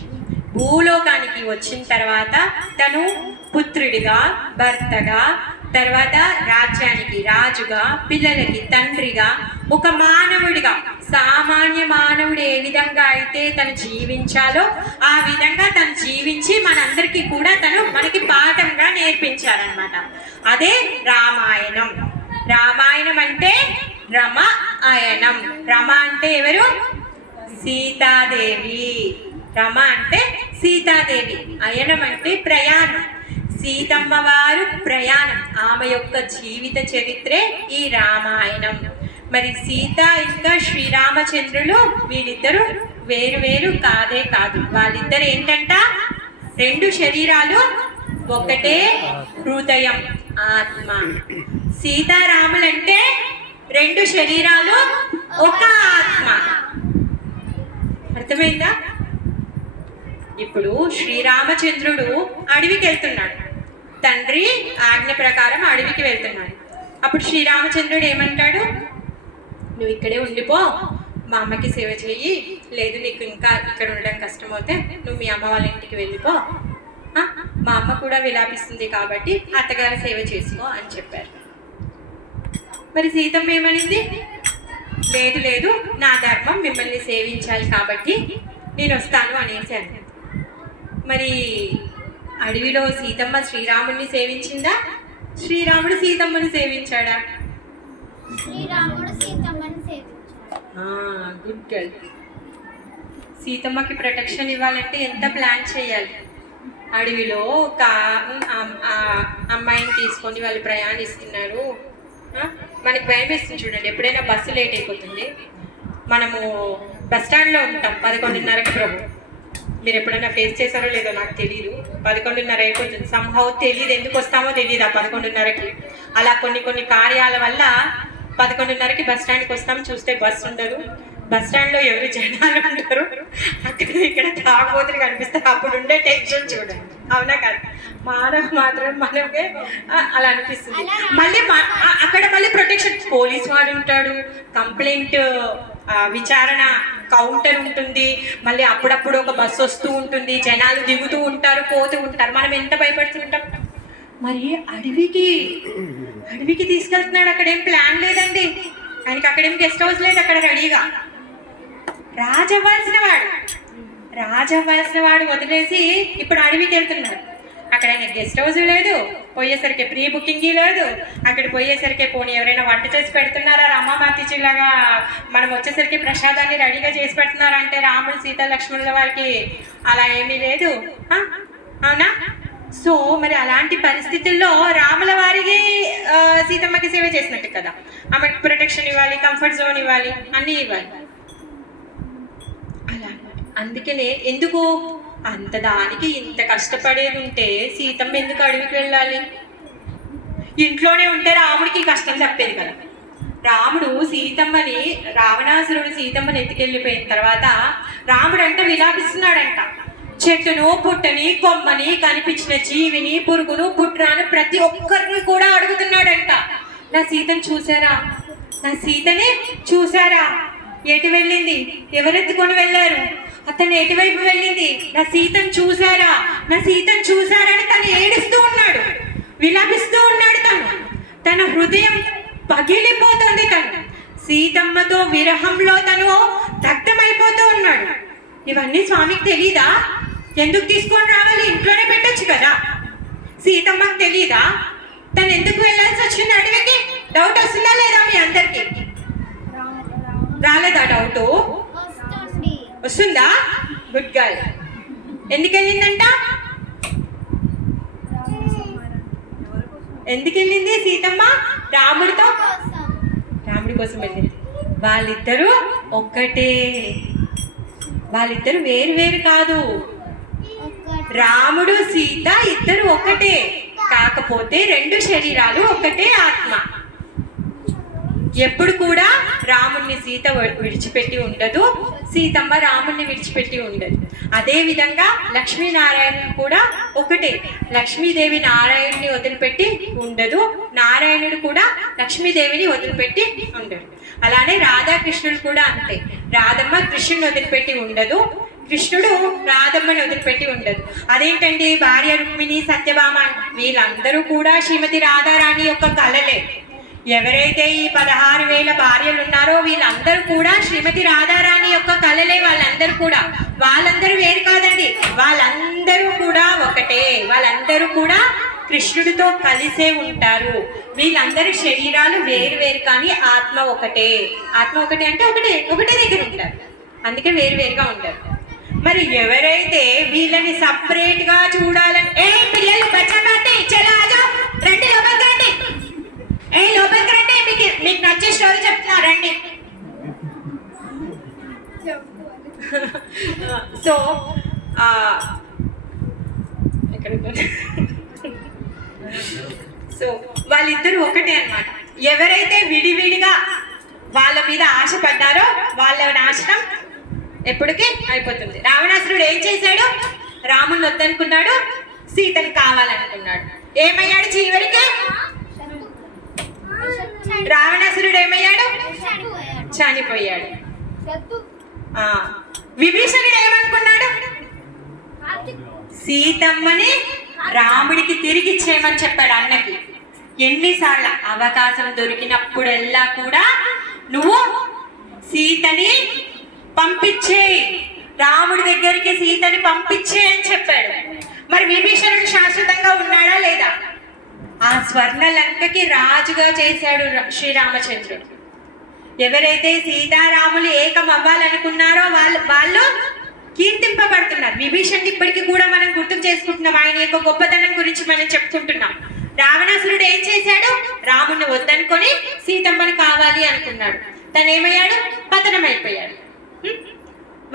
భూలోకానికి వచ్చిన తర్వాత తను పుత్రుడిగా, భర్తగా, తర్వాత రాజ్యానికి రాజుగా, పిల్లలకి తండ్రిగా, ఒక మానవుడిగా, సామాన్య మానవుడు ఏ విధంగా అయితే తను జీవించాలో ఆ విధంగా తను జీవించి మనందరికీ కూడా తను మనకి పాఠంగా నేర్పించారనమాట. అదే రామాయణం. రామాయణం అంటే రమ అయనం. రమ అంటే ఎవరు? సీతాదేవి. రమ అంటే సీతాదేవి, అయనం అంటే ప్రయాణం. సీతమ్మ వారు ప్రయాణం, ఆమె యొక్క జీవిత చరిత్రే ఈ రామాయణం. మరి సీత ఇంకా శ్రీరామచంద్రులు వీళ్ళిద్దరూ వేరు వేరు కాదే కాదు. వాళ్ళిద్దరు ఏంటంట? రెండు శరీరాలు, ఒకటే హృదయం, ఆత్మ. సీతారాములంటే రెండు శరీరాలు, ఒక ఆత్మ. అర్థమైందా? ఇప్పుడు శ్రీరామచంద్రుడు అడవికి వెళ్తున్నాడు, తండ్రి ఆజ్ఞ ప్రకారం అడవికి వెళ్తున్నాడు. అప్పుడు శ్రీరామచంద్రుడు ఏమంటాడు? నువ్వు ఇక్కడే ఉండిపో, మా అమ్మకి సేవ చెయ్యి, లేదు నీకు ఇంకా ఇక్కడ ఉండడం కష్టమవుతే నువ్వు మీ అమ్మ వాళ్ళ ఇంటికి వెళ్ళిపో, మా అమ్మ కూడా విలాపిస్తుంది కాబట్టి అత్తగారి సేవ చేసుకో అని చెప్పారు. మరి సీతమ్మ ఏమనింది? లేదు లేదు, నా ధర్మం మిమ్మల్ని సేవించాలి కాబట్టి నేను వస్తాను అనేసాను. మరి అడవిలో సీతమ్మ శ్రీరాముడిని సేవించిందా? శ్రీరాముడు సీతమ్మని సేవించాడా? Good girl. సీతమ్మకి ప్రొటెక్షన్ ఇవ్వాలంటే ఎంత ప్లాన్ చేయాలి? అడవిలో ఒక అమ్మాయిని తీసుకొని వాళ్ళు ప్రయాణిస్తున్నారు. మనకి భయం వేస్తుంది చూడండి, ఎప్పుడైనా బస్సు లేట్ అయిపోతుంది. మనము బస్ స్టాండ్లో ఉంటాం 11:30కి. ప్రభు మీరు ఎప్పుడైనా ఫేస్ చేశారో లేదో నాకు తెలియదు. 11:30 అయిపోతుంది. సంహౌ తెలియదు, ఎందుకు వస్తామో తెలియదు ఆ 11:30కి. అలా కొన్ని కార్యాల వల్ల 11:30కి బస్ స్టాండ్కి వస్తాం. చూస్తే బస్సు ఉండదు, బస్ స్టాండ్లో ఎవరు జనాలు ఉంటారు, అక్కడ ఇక్కడ తాగుబోతులు కనిపిస్తారు. అప్పుడు ఉండే టెన్షన్ చూడండి, అవునా కాదు? మానవ మాత్రం మనకే అలా అనిపిస్తుంది. మళ్ళీ అక్కడ మళ్ళీ ప్రొటెక్షన్, పోలీస్ వాడు ఉంటాడు, కంప్లైంట్ విచారణ కౌంటర్ ఉంటుంది, మళ్ళీ అప్పుడప్పుడు ఒక బస్సు వస్తూ ఉంటుంది, జనాలు దిగుతూ ఉంటారు, పోతూ ఉంటారు. మనం ఎంత భయపడుతుంటాం. మరి అడవికి తీసుకెళ్తున్నాడు, అక్కడేం ప్లాన్ లేదండి ఆయనకి, అక్కడేం గెస్ట్ హౌస్ లేదు, అక్కడ రెడీగా రాజవ్వాల్సిన వాడు వదిలేసి ఇప్పుడు అడవికి వెళ్తున్నాడు. అక్కడ ఆయన గెస్ట్ హౌస్ లేదు, పోయేసరికి ప్రీ బుకింగ్ లేదు, అక్కడ పోయేసరికి పోనీ ఎవరైనా వంట చేసి పెడుతున్నారా రామామాతిలాగా, మనం వచ్చేసరికి ప్రసాదాన్ని రెడీగా చేసి పెడుతున్నారంటే రాముడు సీత లక్ష్మణుల వారికి అలా ఏమీ లేదు. అవునా? సో మరి అలాంటి పరిస్థితుల్లో రాముల వారికి సీతమ్మకి సేవ చేసినట్టు కదా, ఆమెకు ప్రొటెక్షన్ ఇవ్వాలి, కంఫర్ట్ జోన్ ఇవ్వాలి, అన్నీ ఇవ్వాలి. అలా అందుకనే ఎందుకు అంత దానికి ఇంత కష్టపడేది ఉంటే సీతమ్మ ఎందుకు అడవికి వెళ్ళాలి? ఇంట్లోనే ఉంటే రాముడికి కష్టం తప్పేది కదా. రాముడు సీతమ్మని, రావణాసురుడు సీతమ్మని ఎత్తుకెళ్ళిపోయిన తర్వాత రాముడు అంట విలాపిస్తున్నాడంట. చెట్టును, పుట్టని, కొమ్మని, కనిపించిన జీవిని, పురుగును, పుట్రాను ప్రతి ఒక్కరిని కూడా అడుగుతున్నాడంట, నా సీతను చూసారా, నా సీతని చూసారా, ఎటు వెళ్ళింది, ఎవరెత్తుకొని వెళ్ళారు, అతను ఎటువైపు వెళ్ళింది, నా సీతను చూసారా, నా సీతను చూసారా అని తను ఏడుస్తూ ఉన్నాడు, విలాపిస్తూ ఉన్నాడు. తన హృదయం పగిలిపోతుంది. తను సీతమ్మతో విరహంలో తను దగ్ధమైపోతూ ఉన్నాడు. ఇవన్నీ స్వామికి తెలీదా? ఎందుకు తీసుకొని రావాలి, ఇంట్లోనే పెట్టొచ్చు కదా. సీతమ్మకి తెలీదా తను ఎందుకు వెళ్ళాల్సి వచ్చింది అడవికి? డౌట్ వస్తుందా లేదా మీ అందరికి? రాలేదా డౌట్? వస్తుందా? Good girl. ఎందుకు వెళ్ళిందంట? ఎందుకు వెళ్ళింది సీతమ్మ? రాముడితో, రాముడి కోసం వెళ్ళింది. వాళ్ళిద్దరూ ఒక్కటే, వాళ్ళిద్దరు వేరు వేరు కాదు. రాముడు సీత ఇద్దరు ఒక్కటే, కాకపోతే రెండు శరీరాలు ఒకటే ఆత్మ. ఎప్పుడు కూడా రాముడిని సీత విడిచిపెట్టి ఉండదు, సీతమ్మ రాముడిని విడిచిపెట్టి ఉండదు. అదే విధంగా లక్ష్మీనారాయణుడు కూడా ఒకటే, లక్ష్మీదేవి నారాయణుని వదిలిపెట్టి ఉండదు, నారాయణుడు కూడా లక్ష్మీదేవిని వదిలిపెట్టి ఉండడు. అలానే రాధాకృష్ణుడు కూడా అంతే, రాధమ్మ కృష్ణుని వదిలిపెట్టి ఉండదు, కృష్ణుడు రాధమ్మని వదిలిపెట్టి ఉండదు. అదేంటండి, భార్య రుక్మిణి, సత్యభామ వీళ్ళందరూ కూడా శ్రీమతి రాధారాణి యొక్క కలలే. ఎవరైతే ఈ 16,000 భార్యలు ఉన్నారో వీళ్ళందరూ కూడా శ్రీమతి రాధారాణి యొక్క కలలే. వాళ్ళందరూ కూడా, వాళ్ళందరూ వేరు కాదండి, వాళ్ళందరూ కూడా ఒకటే, వాళ్ళందరూ కూడా కృష్ణుడితో కలిసే ఉంటారు. వీళ్ళందరి శరీరాలు వేరు వేరు కానీ ఆత్మ ఒకటే. ఆత్మ ఒకటే అంటే ఒకటే దగ్గర ఉంటారు, అందుకే వేరు వేరుగా ఉంటారు. మరి ఎవరైతే వీళ్ళని సపరేట్ గా చూడాలని, ఏ పిల్లలు బచ్చబాటే చలాజో రండి లోపలికి రండి, ఏ లోపలికి రండి, మీకు నచ్చే స్టోరీ చెప్తున్నా రండి. సో సో వాళ్ళిద్దరూ ఒకటే అన్నమాట. ఎవరైతే విడివిడిగా వాళ్ళ మీద ఆశపడ్డారో వాళ్ళ నాశనం ఎప్పటికీ అయిపోతుంది. రావణాసురుడు ఏం చేశాడు? రాముని వద్దనుకున్నాడు, సీతని కావాలనుకున్నాడు. ఏమయ్యాడు చివరికి? రావణాసురుడు ఏమయ్యాడు? చనిపోయాడు. విభీషణుడు ఏమనుకున్నాడు? సీతమ్మని రాముడికి తిరిగి ఇచ్చేయమని చెప్పాడు అన్నకి. ఎన్నిసార్లు అవకాశం దొరికినప్పుడల్లా కూడా నువ్వు సీతని పంపించేయి, రాముడి దగ్గరికి సీతని పంపించే అని చెప్పాడు. మరి విభీషణుడు శాశ్వతంగా ఉన్నాడా లేదా? ఆ స్వర్ణలంకకి రాజుగా చేశాడు శ్రీరామచంద్రుడు. ఎవరైతే సీతారాములు ఏకం అవ్వాలనుకున్నారో వాళ్ళు కీర్తింపబడుతున్నారు. విభీషణుడు ఇప్పటికీ కూడా మనం గుర్తు చేసుకుంటున్నాం, ఆయన యొక్క గొప్పతనం గురించి మనం చెప్పుకుంటున్నాం. రావణాసురుడు ఏం చేశాడు? రాముడిని వద్దనుకొని సీతమ్మని కావాలి అనుకున్నాడు, తను ఏమయ్యాడు? పతనమైపోయాడు.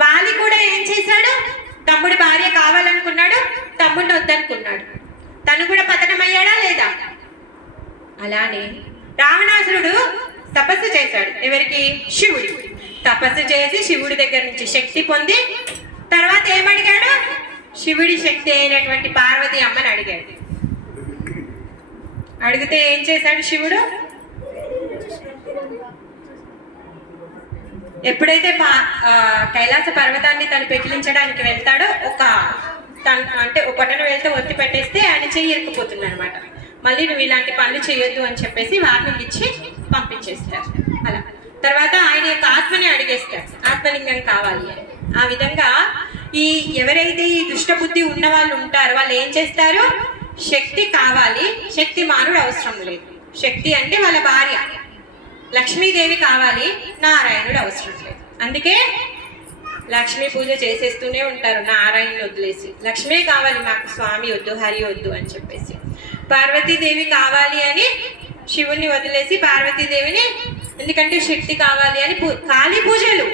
వాలి కూడా ఏం చేశాడు? తమ్ముడి భార్య కావాలనుకున్నాడు, తమ్ముడిని వద్దనుకున్నాడు, తను కూడా పతనమయ్యాడా లేదా? అలానే రావణాసురుడు తపస్సు చేశాడు. ఎవరికి? శివుడి. తపస్సు చేసి శివుడి దగ్గర నుంచి శక్తి పొంది తర్వాత ఏమడిగాడు? శివుడి శక్తి అయినటువంటి పార్వతి అమ్మని అడిగాడు. అడిగితే ఏం చేశాడు శివుడు? ఎప్పుడైతే కైలాస పర్వతాన్ని తను పెకిలించడానికి వెళ్తాడో ఒక పట్టణం వెళ్తే ఒత్తి పెట్టేస్తే ఆయన చెయ్యి ఇరుక్కుపోతుంది అనమాట. మళ్ళీ నువ్వు ఇలాంటి పనులు చేయొద్దు అని చెప్పేసి వార్నింగ్ ఇచ్చి పంపించేస్తారు. అలా తర్వాత ఆయన యొక్క ఆత్మని అడిగేస్తారు, ఆత్మలింగం కావాలి అని. ఆ విధంగా ఎవరైతే ఈ దుష్టబుద్ధి ఉన్న వాళ్ళు ఉంటారో వాళ్ళు ఏం చేస్తారు? శక్తి కావాలి, శక్తి మానుడు అవసరం లేదు. శక్తి అంటే వాళ్ళ భార్య లక్ష్మీదేవి కావాలి, నారాయణుడు అవసరం లేదు. అందుకే లక్ష్మీ పూజ చేసేస్తూనే ఉంటారు, నారాయణ వదిలేసి. లక్ష్మే కావాలి మాకు, స్వామి వద్దు, హరి వద్దు అని చెప్పేసి. పార్వతీదేవి కావాలి అని శివుణ్ణి వదిలేసి పార్వతీదేవిని, ఎందుకంటే శక్తి కావాలి అని కాళీ పూజలు.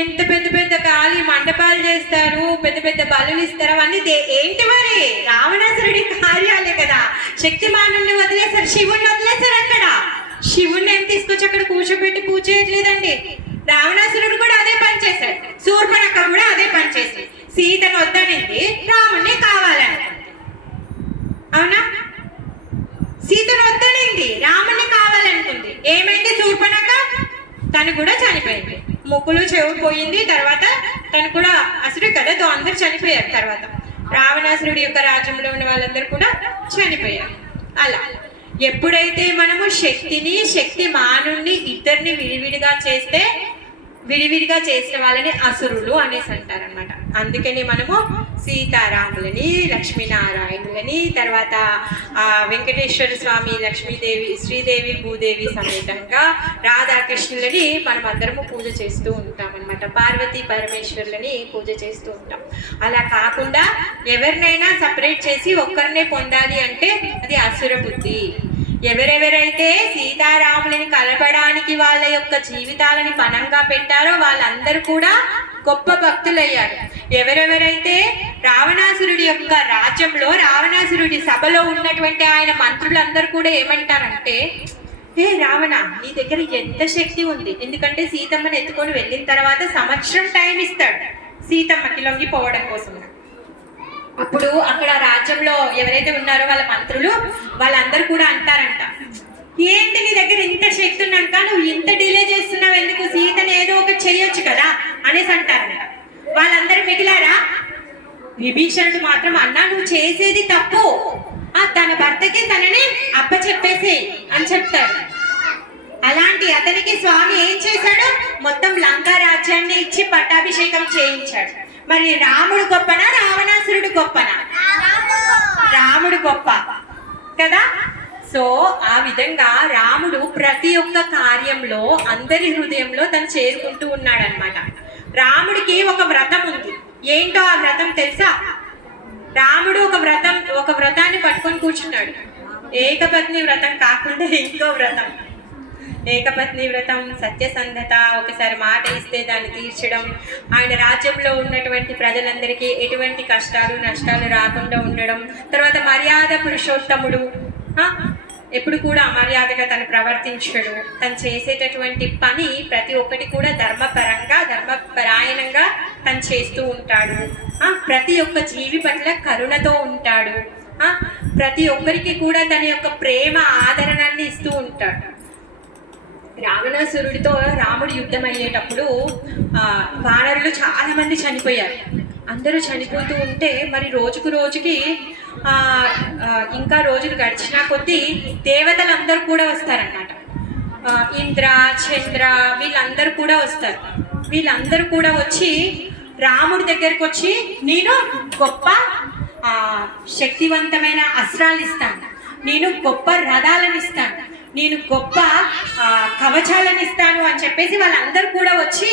ఎంత పెద్ద పెద్ద కాళీ మండపాలు చేస్తారు, పెద్ద పెద్ద బలులు ఇస్తారు, అవన్నీ ఏంటి మరి? రావణాసురుడి కార్యాలే కదా. శక్తిమానుల్ని వదిలేశారు, శివుణ్ణి వదిలేశారు. అక్కడ శివుణ్ణి ఏం తీసుకొచ్చి అక్కడ కూర్చోబెట్టి పూజ చేయట్లేదండి. రావణాసురుడు కూడా అదే పని చేశాడు, శూర్పణఖ కూడా అదే పని చేసింది. సీతను వద్దనింది, రాముణ్ణి కావాలని. అవునా? సీతను వద్దనింది, రాముణ్ణి కావాలనుకుంది. ఏమైంది? శూర్పణఖ తను కూడా చనిపోయింది, ముక్కులు చెవులు పోయింది. తర్వాత తను కూడా అసుడు కదా, అందరు చనిపోయారు. తర్వాత రావణాసురుడి యొక్క రాజ్యంలో ఉన్న వాళ్ళందరూ కూడా చనిపోయారు. అలా ఎప్పుడైతే మనము శక్తిని, శక్తి మానుణ్ణి ఇద్దరిని విడివిడిగా చేసిన వాళ్ళని అసురులు అనేసి అంటారనమాట. అందుకని మనము సీతారాములని, లక్ష్మీనారాయణులని, తర్వాత వెంకటేశ్వర స్వామి, లక్ష్మీదేవి, శ్రీదేవి, భూదేవి సమేతంగా రాధాకృష్ణులని మనం అందరము పూజ చేస్తూ ఉంటాం అనమాట. పార్వతీ పరమేశ్వరులని పూజ చేస్తూ ఉంటాం. అలా కాకుండా ఎవరినైనా సపరేట్ చేసి ఒక్కరినే పొందాలి అంటే అది అసుర బుద్ధి. ఎవరెవరైతే సీతారాములని కలపడానికి వాళ్ళ యొక్క జీవితాలని పణంగా పెట్టారో వాళ్ళందరూ కూడా గొప్ప భక్తులయ్యారు. ఎవరెవరైతే రావణాసురుడి యొక్క రాజ్యంలో, రావణాసురుడి సభలో ఉన్నటువంటి ఆయన మంత్రులందరూ కూడా ఏమంటారంటే, ఏ రావణ, నీ దగ్గర ఎంత శక్తి ఉంది. ఎందుకంటే సీతమ్మని ఎత్తుకొని వెళ్ళిన తర్వాత సంవత్సరం టైం ఇస్తాడు సీతమ్మకి లొంగిపోవడం కోసం. అప్పుడు అక్కడ రాజ్యంలో ఎవరైతే ఉన్నారో వాళ్ళ మంత్రులు వాళ్ళందరూ కూడా అంటారంట, ఏంటి నీ దగ్గర ఇంత శక్తి ఉన్నాక నువ్వు ఇంత డిలే చేస్తున్నావు ఎందుకు? సీతను ఏదో ఒకటి చేయొచ్చు కదా అనేసి అంటారంట. వాళ్ళందరూ మిగిలారా? విభీషణుడు మాత్రం, అన్నా నువ్వు చేసేది తప్పు, తన భర్తకి తనని అప్పచెప్పేసి అని చెప్తాడు. అలాంటి అతనికి స్వామి ఏం చేశాడు? మొత్తం లంకా రాజ్యాన్ని ఇచ్చి పట్టాభిషేకం చేయించాడు. మరి రాముడు గొప్పనా, రావణాసురుడు గొప్పనా? రాముడు గొప్ప కదా. సో ఆ విధంగా రాముడు ప్రతి ఒక్క కార్యంలో అందరి హృదయంలో తను చేరుకుంటూ ఉన్నాడనమాట. రాముడికి ఒక వ్రతం ఉంది. ఏంటో ఆ వ్రతం తెలుసా? రాముడు ఒక వ్రతాన్ని పట్టుకొని కూర్చున్నాడు. ఏకపత్ని వ్రతం కాకుండా ఇంకో వ్రతం. ఏకపత్ని వ్రతం, సత్యసంధత, ఒకసారి మాట ఇస్తే దాన్ని తీర్చడం, ఆయన రాజ్యంలో ఉన్నటువంటి ప్రజలందరికీ ఎటువంటి కష్టాలు నష్టాలు రాకుండా ఉండడం. తర్వాత మర్యాద పురుషోత్తముడు, ఎప్పుడు కూడా అమర్యాదగా తను ప్రవర్తించడు. తను చేసేటటువంటి పని ప్రతి ఒక్కటి కూడా ధర్మపరంగా, ధర్మపరాయణంగా తను చేస్తూ ఉంటాడు. ప్రతి ఒక్క జీవి పట్ల కరుణతో ఉంటాడు. ప్రతి ఒక్కరికి కూడా తన యొక్క ప్రేమ ఆదరణని ఇస్తూ ఉంటాడు. రావణాసురుడితో రాముడు యుద్ధం అయ్యేటప్పుడు వానరులు చాలా మంది చనిపోయారు. అందరూ చనిపోతూ ఉంటే మరి రోజుకి ఇంకా రోజులు గడిచినా కొద్దీ దేవతలందరూ కూడా వస్తారన్నమాట. ఇంద్ర, చంద్ర వీళ్ళందరూ కూడా వస్తారు. వీళ్ళందరూ కూడా వచ్చి రాముడి దగ్గరికి వచ్చి, నేను గొప్ప శక్తివంతమైన అస్త్రాలు ఇస్తాను, నేను గొప్ప రథాలను ఇస్తాను, నేను గొప్ప కవచాలను ఇస్తాను అని చెప్పేసి వాళ్ళందరూ కూడా వచ్చి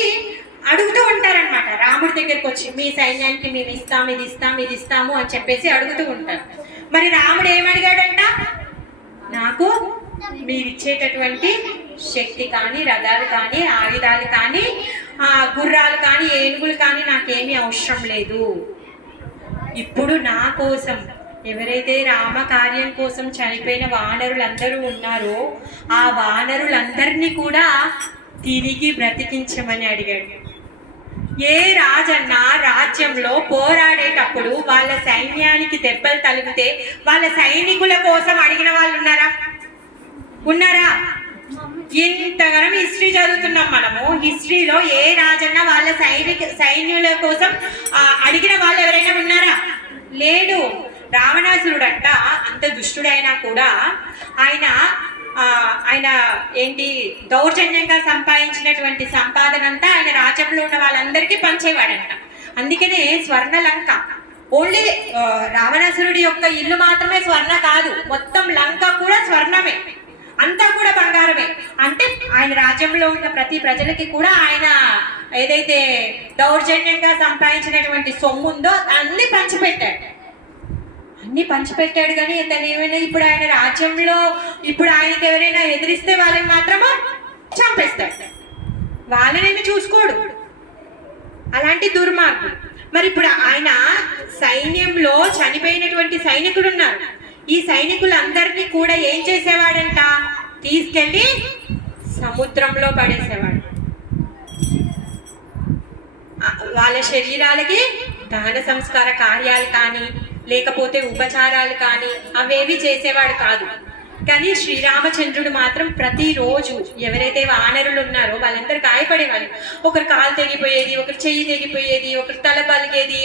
అడుగుతూ ఉంటారనమాట. రాముడి దగ్గరికి వచ్చి, మీ సైన్యానికి మేము ఇస్తాం, ఇది ఇస్తాం, ఇది ఇస్తాము అని చెప్పేసి అడుగుతూ ఉంటారు. మరి రాముడు ఏమడిగాడంట? నాకు మీరు ఇచ్చేటటువంటి శక్తి కానీ, రథాలు కానీ, ఆయుధాలు కానీ, గుర్రాలు కానీ, ఏనుగులు కానీ నాకేమీ అవసరం లేదు. ఇప్పుడు నా కోసం ఎవరైతే రామ కార్యం కోసం చనిపోయిన వానరులందరూ ఉన్నారో ఆ వానరులందరినీ కూడా తిరిగి బ్రతికించమని అడిగాడు. ఏ రాజన్న రాజ్యంలో పోరాడేటప్పుడు వాళ్ళ సైన్యానికి దెబ్బలు తగిలితే వాళ్ళ సైనికుల కోసం అడిగిన వాళ్ళు ఉన్నారా? ఇంతగానం హిస్టరీ చదువుతున్నాం మనము. హిస్టరీలో ఏ రాజన్న వాళ్ళ సైన్యుల కోసం అడిగిన వాళ్ళు ఎవరైనా ఉన్నారా? లేడు. రావణాసురుడంట అంత దుష్టుడైనా కూడా ఆయన ఏంటి దౌర్జన్యంగా సంపాదించినటువంటి సంపాదన అంతా ఆయన రాజ్యంలో ఉన్న వాళ్ళందరికీ పంచేవాడంట. అందుకనే స్వర్ణలంక, ఓన్లీ రావణాసురుడి యొక్క ఇల్లు మాత్రమే స్వర్ణ కాదు, మొత్తం లంక కూడా స్వర్ణమే, అంతా కూడా బంగారమే. అంటే ఆయన రాజ్యంలో ఉన్న ప్రతి ప్రజలకి కూడా ఆయన ఏదైతే దౌర్జన్యంగా సంపాదించినటువంటి సొమ్ము ఉందో అన్ని పంచిపెట్టాడు కానీ తను ఏమైనా ఇప్పుడు ఆయన రాజ్యంలో ఇప్పుడు ఆయనకి ఎవరైనా ఎదిరిస్తే వాళ్ళని మాత్రము చంపేస్తాడు, వాళ్ళనేమి చూసుకోడు. అలాంటి దుర్మార్గుడు. మరి ఇప్పుడు ఆయన సైన్యంలో చనిపోయినటువంటి సైనికులు ఉన్నారు. ఈ సైనికులందరినీ కూడా ఏం చేసేవాడంట? తీసుకెళ్ళి సముద్రంలో పడేసేవాడు. వాళ్ళ శరీరాలకి దహన సంస్కార కార్యాలు కానీ లేకపోతే ఉపచారాలు కానీ అవేవి చేసేవాడు కాదు. కానీ శ్రీరామచంద్రుడు మాత్రం ప్రతిరోజు ఎవరైతే వానరులు ఉన్నారో వాళ్ళందరూ గాయపడేవాళ్ళు. ఒకరు కాలు తెగిపోయేది, ఒకరు చెయ్యి తెగిపోయేది, ఒకరు తల పలిగేది,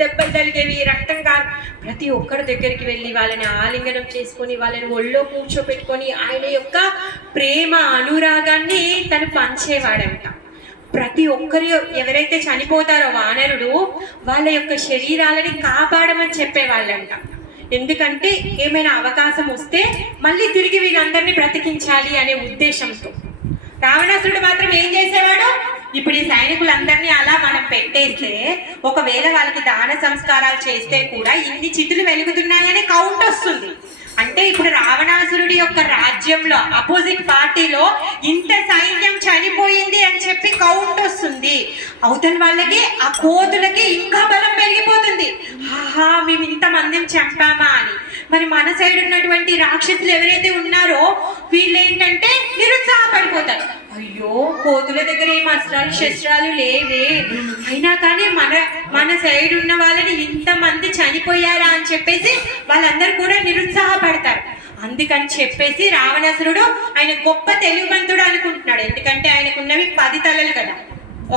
దెబ్బలు తలిగేవి, రక్తం కాదు. ప్రతి ఒక్కరి దగ్గరికి వెళ్ళి వాళ్ళని ఆలింగనం చేసుకొని వాళ్ళని ఒళ్ళో కూర్చోపెట్టుకొని ఆయన యొక్క ప్రేమ అనురాగాన్ని తను పంచేవాడంట. ప్రతి ఒక్కరి ఎవరైతే చనిపోతారో వానరుడు వాళ్ళ యొక్క శరీరాలని కాపాడమని చెప్పేవాళ్ళంట. ఎందుకంటే ఏమైనా అవకాశం వస్తే మళ్ళీ తిరిగి వీళ్ళందరినీ బ్రతికించాలి అనే ఉద్దేశంతో. రావణాసురుడు మాత్రం ఏం చేసేవాడు? ఇప్పుడు ఈ సైనికులందరినీ అలా మనం పెట్టేస్తే ఒకవేళ వాళ్ళకి దాన సంస్కారాలు చేస్తే కూడా ఇన్ని చితులు వెలుగుతున్నాయనే కౌంట్ వస్తుంది. అంటే ఇప్పుడు రావణాసురుడి యొక్క రాజ్యంలో అపోజిట్ పార్టీలో ఇంత సైన్యం చనిపోయింది అని చెప్పి కౌంట్ వస్తుంది. అవతల వాళ్ళకి ఆ కోతులకి ఇంకా బలం పెరిగిపోతుంది. ఆహా, మేము ఇంతమందిని చంపామా అని. మరి మన సైడ్ ఉన్నటువంటి రాక్షసులు ఎవరైతే ఉన్నారో వీళ్ళు ఏంటంటే నిరుత్సాహపడిపోతారు. అయ్యో, కోతుల దగ్గర ఏం అస్త్రాలు శస్త్రాలు లేవే, అయినా కానీ మన సైడ్ ఉన్న వాళ్ళని ఇంతమంది చనిపోయారా అని చెప్పేసి వాళ్ళందరూ కూడా నిరుత్సాహపడతారు. అందుకని చెప్పేసి రావణాసురుడు ఆయన గొప్ప తెలివిమంతుడు అనుకుంటున్నాడు. ఎందుకంటే ఆయనకున్నవి 10 తలలు కదా,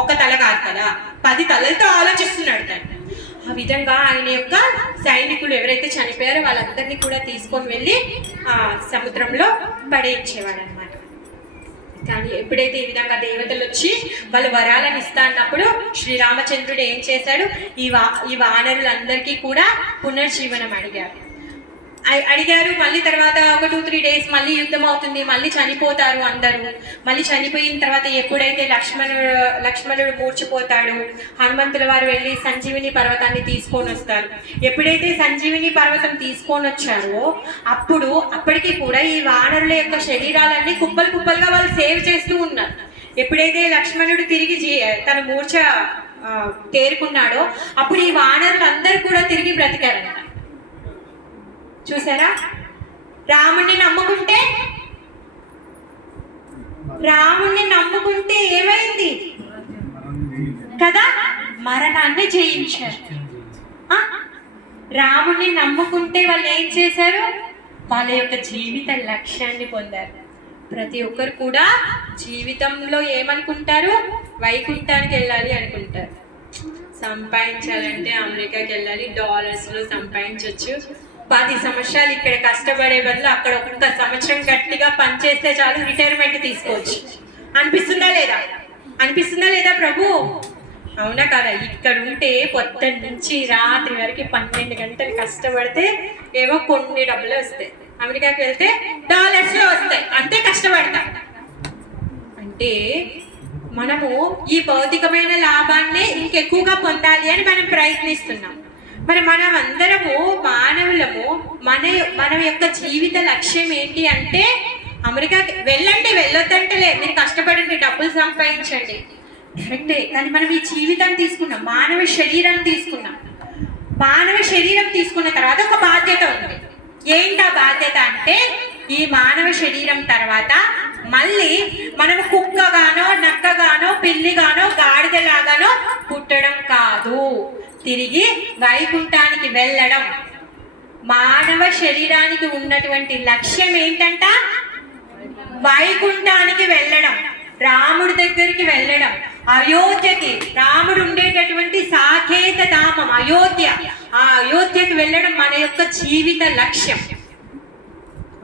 ఒక్క తల కాదు కదా, 10 తలలతో ఆలోచిస్తున్నాడు తను. ఆ విధంగా ఆయన యొక్క సైనికులు ఎవరైతే చనిపోయారో వాళ్ళందరినీ కూడా తీసుకొని వెళ్ళి ఆ సముద్రంలో పడేయించేవాడు అనమాట. కానీ ఎప్పుడైతే ఈ విధంగా దేవతలు వచ్చి వాళ్ళు వరాలను ఇస్తా అన్నప్పుడు శ్రీరామచంద్రుడు ఏం చేశాడు? ఈ వానరులందరికీ కూడా పునర్జీవనం అడిగారు. మళ్ళీ తర్వాత ఒక 2-3 డేస్ మళ్ళీ యుద్ధం అవుతుంది, మళ్ళీ చనిపోతారు అందరూ. మళ్ళీ చనిపోయిన తర్వాత ఎప్పుడైతే లక్ష్మణుడు మూర్చిపోతాడు, హనుమంతుల వారు వెళ్ళి సంజీవిని పర్వతాన్ని తీసుకొని వస్తారు. ఎప్పుడైతే సంజీవిని పర్వతం తీసుకొని వచ్చారో అప్పటికి కూడా ఈ వానరుల యొక్క శరీరాలన్నీ కుప్పలుగా వాళ్ళు సేవ్ చేస్తూ ఉన్నారు. ఎప్పుడైతే లక్ష్మణుడు తిరిగి తన మూర్ఛ తేరుకున్నాడో అప్పుడు ఈ వానరులు అందరూ కూడా తిరిగి బ్రతికారంట. చూసారా? రాముణ్ణి నమ్ముకుంటే ఏమైంది కదా? మరణాన్ని జయించారు. రాముణ్ణి నమ్ముకుంటే వాళ్ళు ఏం చేశారు? వాళ్ళ యొక్క జీవిత లక్ష్యాన్ని పొందారు. ప్రతి ఒక్కరు కూడా జీవితంలో ఏమనుకుంటారు? వైకుంఠానికి వెళ్ళాలి అనుకుంటారు. సంపాదించాలంటే అమెరికాకి వెళ్ళాలి, డాలర్స్లో సంపాదించవచ్చు. 10 సంవత్సరాలు ఇక్కడ కష్టపడే బదులు అక్కడ 1 సంవత్సరం గట్టిగా పనిచేస్తే చాలు, రిటైర్మెంట్ తీసుకోవచ్చు. అనిపిస్తుందా లేదా ప్రభు? అవునా కదా? ఇక్కడ ఉంటే పొద్దున్న నుంచి రాత్రి వరకు 12 గంటలు కష్టపడితే ఏవో కొన్ని డబ్బులు వస్తాయి. అమెరికాకి వెళ్తే డాలర్స్లో వస్తాయి, అంతే కష్టపడతాం. అంటే మనము ఈ భౌతికమైన లాభాన్ని ఇంకెక్కువగా పొందాలి అని మనం ప్రయత్నిస్తున్నాం. మరి మనం అందరము మానవులము మన యొక్క జీవిత లక్ష్యం ఏంటి అంటే అమెరికాకి వెళ్ళొద్దంటలే, మీరు కష్టపడండి, డబ్బులు సంపాదించండి, కరెక్టే. కానీ మనం ఈ జీవితాన్ని తీసుకున్నాం, మానవ శరీరం తీసుకున్నాం. మానవ శరీరం తీసుకున్న తర్వాత ఒక బాధ్యత ఉంది. ఏంటా బాధ్యత అంటే ఈ మానవ శరీరం తర్వాత మళ్ళీ మనం కుక్కగానో నక్కగానో పిల్లిగానో గాడిదలాగానో పుట్టడం కాదు, తిరిగి వైకుంఠానికి వెళ్ళడం. మానవ శరీరానికి ఉన్నటువంటి లక్ష్యం ఏంటంట? వైకుంఠానికి వెళ్ళడం, రాముడి దగ్గరికి వెళ్ళడం, అయోధ్యకి, రాముడు ఉండేటటువంటి సాకేత ధామం అయోధ్య, ఆ అయోధ్యకి వెళ్ళడం మన యొక్క జీవిత లక్ష్యం.